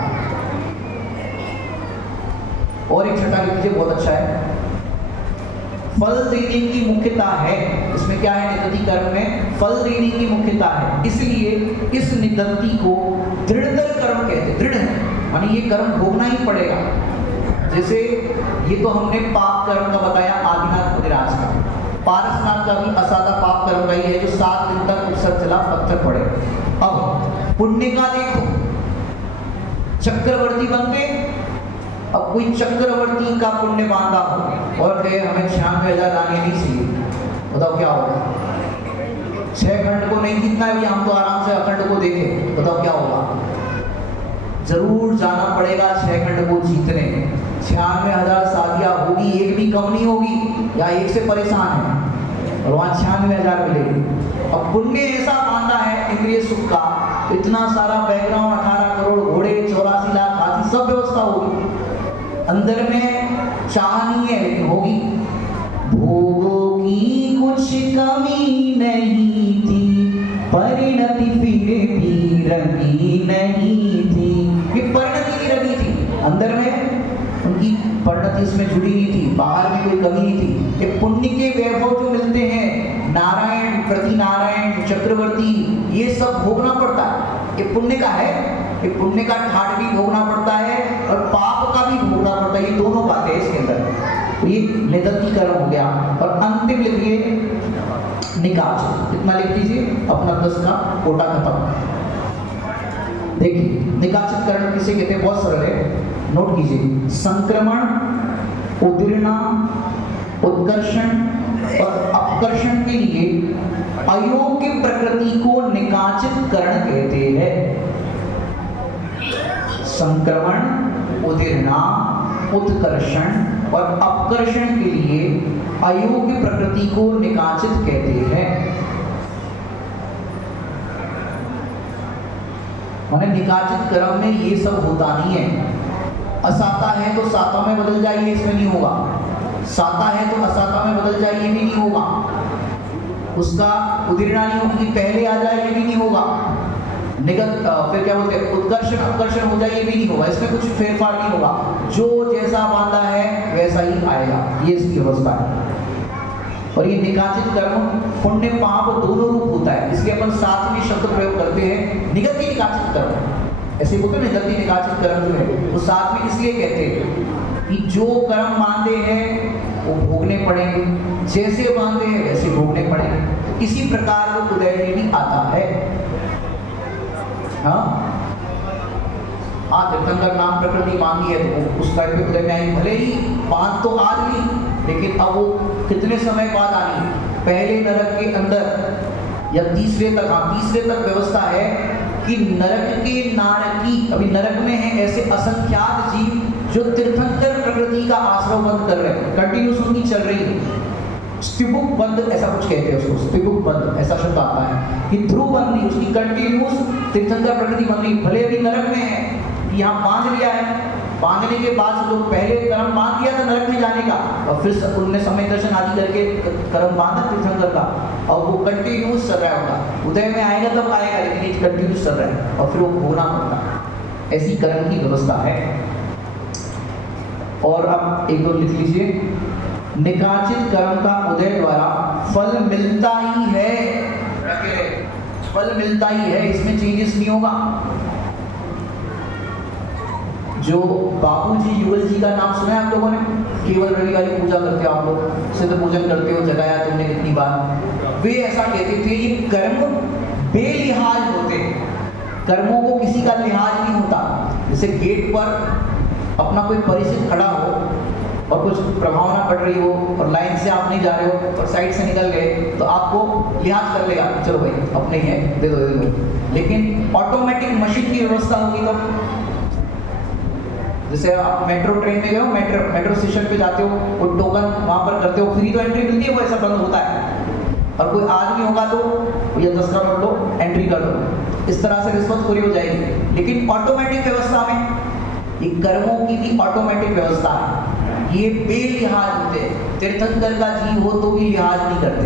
और एक छठा लिख लीजिए, बहुत अच्छा है। फल देने की मुख्यता है, इसमें क्या है? निधत्ति कर्म में फल देने की मुख्यता है, इसलिए इस निधत्ति को दृढ़तर कर्म कहते हैं। दृढ़ है मानी ये कर्म भोगना ही पड़ेगा। जैसे ये तो हमने पाप कर्म का बताया आदिनाथ मुनिराज का, पारसनाथ का भी असादा पाप कर्म का ही है, जो 7 दिन तक उत्सर्ग चला, पत्थर पड़े। अब पुण्य का देखो, चक्रवर्ती बनते, अब कोई चक्रवर्ती का पुण्य बांधा हो और कहे हमें 96,000 लाने नहीं चाहिए, बताओ क्या होगा? 6 खंड को नहीं जीतना भी, हम तो आराम से अखंड को देखें, बताओ क्या होगा? जरूर जाना पड़ेगा 6 खंड को जीतने। 96,000 शादियां होगी, एक भी कम नहीं होगी, या एक से परेशान है और वहाँ 96,000 मिलेगी। अब पुण्य ऐसा बांधा है इंद्रिय सुख का, इतना सारा बैकग्राउंड, 18 करोड़ घोड़े, 84 लाख हाथी, सब व्यवस्था होगी। अंदर में चाह नहीं है लेकिन होगी। भोगों की कुछ कमी नहीं थी, परिणति फिर भी रंगी नहीं थी। ये परिणति की रंगी थी, अंदर में उनकी परिणति इसमें जुड़ी नहीं थी, बाहर में कोई कमी नहीं थी। ये पुण्य के वैभव जो मिलते हैं, नारायण, प्रति नारायण, चक्रवर्ती, ये सब भोगना पड़ता है। ये पुण्य का है, ये पुण्य का ठाट भी भोगना पड़ता है और पाप का भी भोगना पड़ता है, ये दोनों बातें हैं इसके अंदर। तो ये निधत्ति कर्म हो गया। और अंतिम लिखिए निकाचन, कितना लिख दीजिए, अपना 10 का कोटा खत्म। देखिए निकाचित कर्म किसे कहते हैं? बहुत सरल है, नोट कीजिए। संक्रमण, उदीर्णा, उत्कर्षण और अपकर्षण के लिए अयोग्य प्रकृति को निकाचित करण कहते हैं। संक्रमण, उदीर्णा, उत्कर्षण और अपकर्षण के लिए अयोग्य प्रकृति को निकाचित कहते हैं। माने निकाचित कर्म में ये सब होता नहीं है। असाता है तो साता में बदल जाइए, इसमें नहीं होगा। साता है तो असाता में बदल जाइए, ये भी नहीं होगा। उसका उदीर्णा नहीं होगी, पहले आ जाए, ये भी नहीं होगा। निगत फिर क्या बोलते हैं, उत्कर्षण अपकर्षण हो जाए, ये भी नहीं होगा। इसमें कुछ फेरफार नहीं होगा, जो जैसा बांधा है वैसा ही आएगा, ये इसकी व्यवस्था है। और ये निकाचित कर्म पुण्य पाप दोनों रूप होता है, इसलिए अपन साथ में शब्द प्रयोग करते हैं निगति निकाचित कर्म। ऐसे बोलते हैं निगति निकाचित कर्म जो है वो साथ में इसलिए कहते हैं कि जो कर्म बांधे हैं वो भोगने पड़ेंगे, जैसे बांधे हैं वैसे भोगने पड़ेंगे। इसी प्रकार वो उदय में भी आता है। हाँ तीर्थंकर नाम प्रकृति मांगी है तो उस टाइम पे उदय में आई, भले ही बात तो आज ली, लेकिन अब वो कितने समय बाद आई? पहले नरक के अंदर या तीसरे तक व्यवस्था है कि नरक के नारकी, अभी नरक में है ऐसे असंख्यात जीव जो तीर्थंकर प्रकृति का आश्रय बंद कर रहे हैं, कंटिन्यूस उनकी चल रही है। स्थिबुक बंद ऐसा कुछ कहते हैं उसको, स्थिबुक बंद ऐसा शब्द आता है कि ध्रुव बंदी उसकी कंटिन्यूस तीर्थंकर प्रकृति बंदी, भले अभी नरक में है, यहाँ बांध लिया है, बांधने के बाद जो पहले कर्म बांध दिया था नरक में जाने का, और फिर उनने समय दर्शन आदि करके कर्म बांधा तीर्थंकर का, और वो कंटिन्यूस चल रहा होगा। उदय में आएगा तब आएगा, लेकिन ये कंटिन्यूस चल रहा है और फिर वो भोगना पड़ता है। ऐसी कर्म की व्यवस्था है। और अब एक दो लिख लीजिए, निकाचित कर्म का उदय द्वारा फल मिलता ही है, फल मिलता ही है, इसमें चेंजेस नहीं होगा। जो बाबूजी युगल जी का नाम सुना है आप लोगों ने? केवल रविवार की पूजा करते हो आप लोग, सिद्ध पूजन करते हो, जगाया तुमने कितनी बार। वे ऐसा कहते थे ये कर्म बेलिहाज होते, कर्मों को किसी का लिहाज नहीं होता। जैसे गेट पर अपना कोई परिचित खड़ा हो और कुछ प्रभावना पड़ रही हो और लाइन से आप नहीं जा रहे हो और साइड से निकल गए तो आपको लिहाज कर लेगा, चलो भाई अपने ही है, दे दो। लेकिन ऑटोमेटिक मशीन की व्यवस्था होगी तब, जैसे आप मेट्रो ट्रेन में गए हो, मेट्रो स्टेशन पे जाते हो, वो टोकन वहाँ पर करते हो, फ्री तो एंट्री मिलती है, वो ऐसा बंद होता है। और कोई आदमी होगा तो ये 10 का नोट लो, एंट्री कर दो, इस तरह से रिश्वतखोरी हो जाएगी। लेकिन ऑटोमेटिक व्यवस्था में ये कर्मों की भी ऑटोमेटिक व्यवस्था है, ये बेलिहाज होते हैं। तीर्थंकर का जीव हो तो भी लिहाज नहीं करते।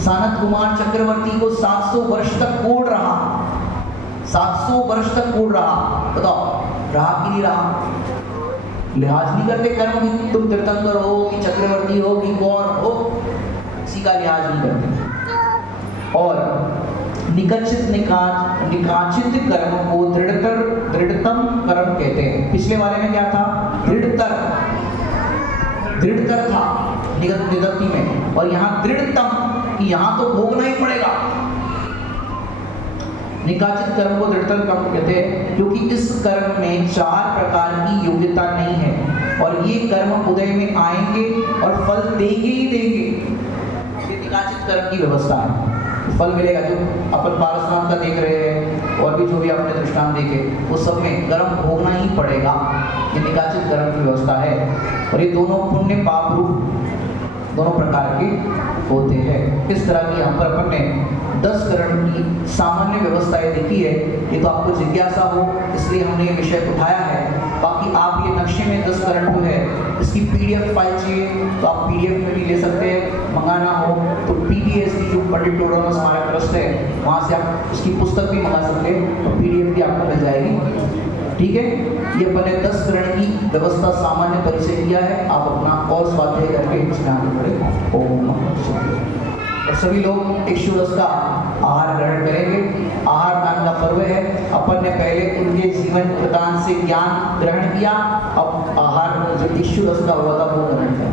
सानत कुमार चक्रवर्ती को 700 वर्ष तक कोड़ रहा, 700 वर्ष तक कोड़ रहा, बताओ रहा कि नहीं रहा? लिहाज नहीं करते कर्म की, तुम तीर्थंकर हो कि चक्रवर्ती हो कि कौन हो, किसी का लिहाज नहीं करते। और निकाचित कर्म को दृढ़तम कर्म कहते हैं। पिछले वाले में क्या था? दृढ़तर था निदत्ति में, और यहाँ दृढ़तम कि यहाँ तो भोगना ही पड़ेगा। निकाचित कर्म को दृढ़तर कर्म कहते हैं क्योंकि इस कर्म में 4 प्रकार की योग्यता नहीं है, और ये कर्म उदय में आएंगे और फल देंगे ही देंगे। ये निकाचित कर्म की व्यवस्था है, फल मिलेगा। जो अपन पारसनाम का देख रहे हैं और भी जो भी आपने दृष्टांत देखे, वो सब में कर्म भोगना ही पड़ेगा। ये निकाचित कर्म की व्यवस्था है, और ये दोनों पुण्य पाप रूप दोनों प्रकार के होते हैं। इस तरह की यहाँ पर अपन ने 10 करण की सामान्य व्यवस्थाएं देखी है। ये तो आपको जिज्ञासा हो इसलिए हमने ये विषय उठाया है। बाकी आप ये नक्शे में 10 करण जो है इसकी PDF फाइल चाहिए तो आप PDF में भी ले सकते हैं। मंगाना हो तो PTS की जो पंडित टोडर स्मारक ट्रस्ट है वहाँ से आप उसकी पुस्तक भी मंगा सकते हैं, तो PDF भी आपको मिल जाएगी। ठीक है, ये अपने 10 करण की व्यवस्था सामान्य परिचय किया है। आप अपना और स्वाध्याय करके इसमें आगे बढ़े। ओम नमः शिवाय। और सभी लोग इक्षुरस का आहार ग्रहण करेंगे। आहार दान का पर्व है। अपन ने पहले उनके जीवन वृतांत से ज्ञान ग्रहण किया, अब आहार जो इक्षुरस का हुआ था वो ग्रहण किया।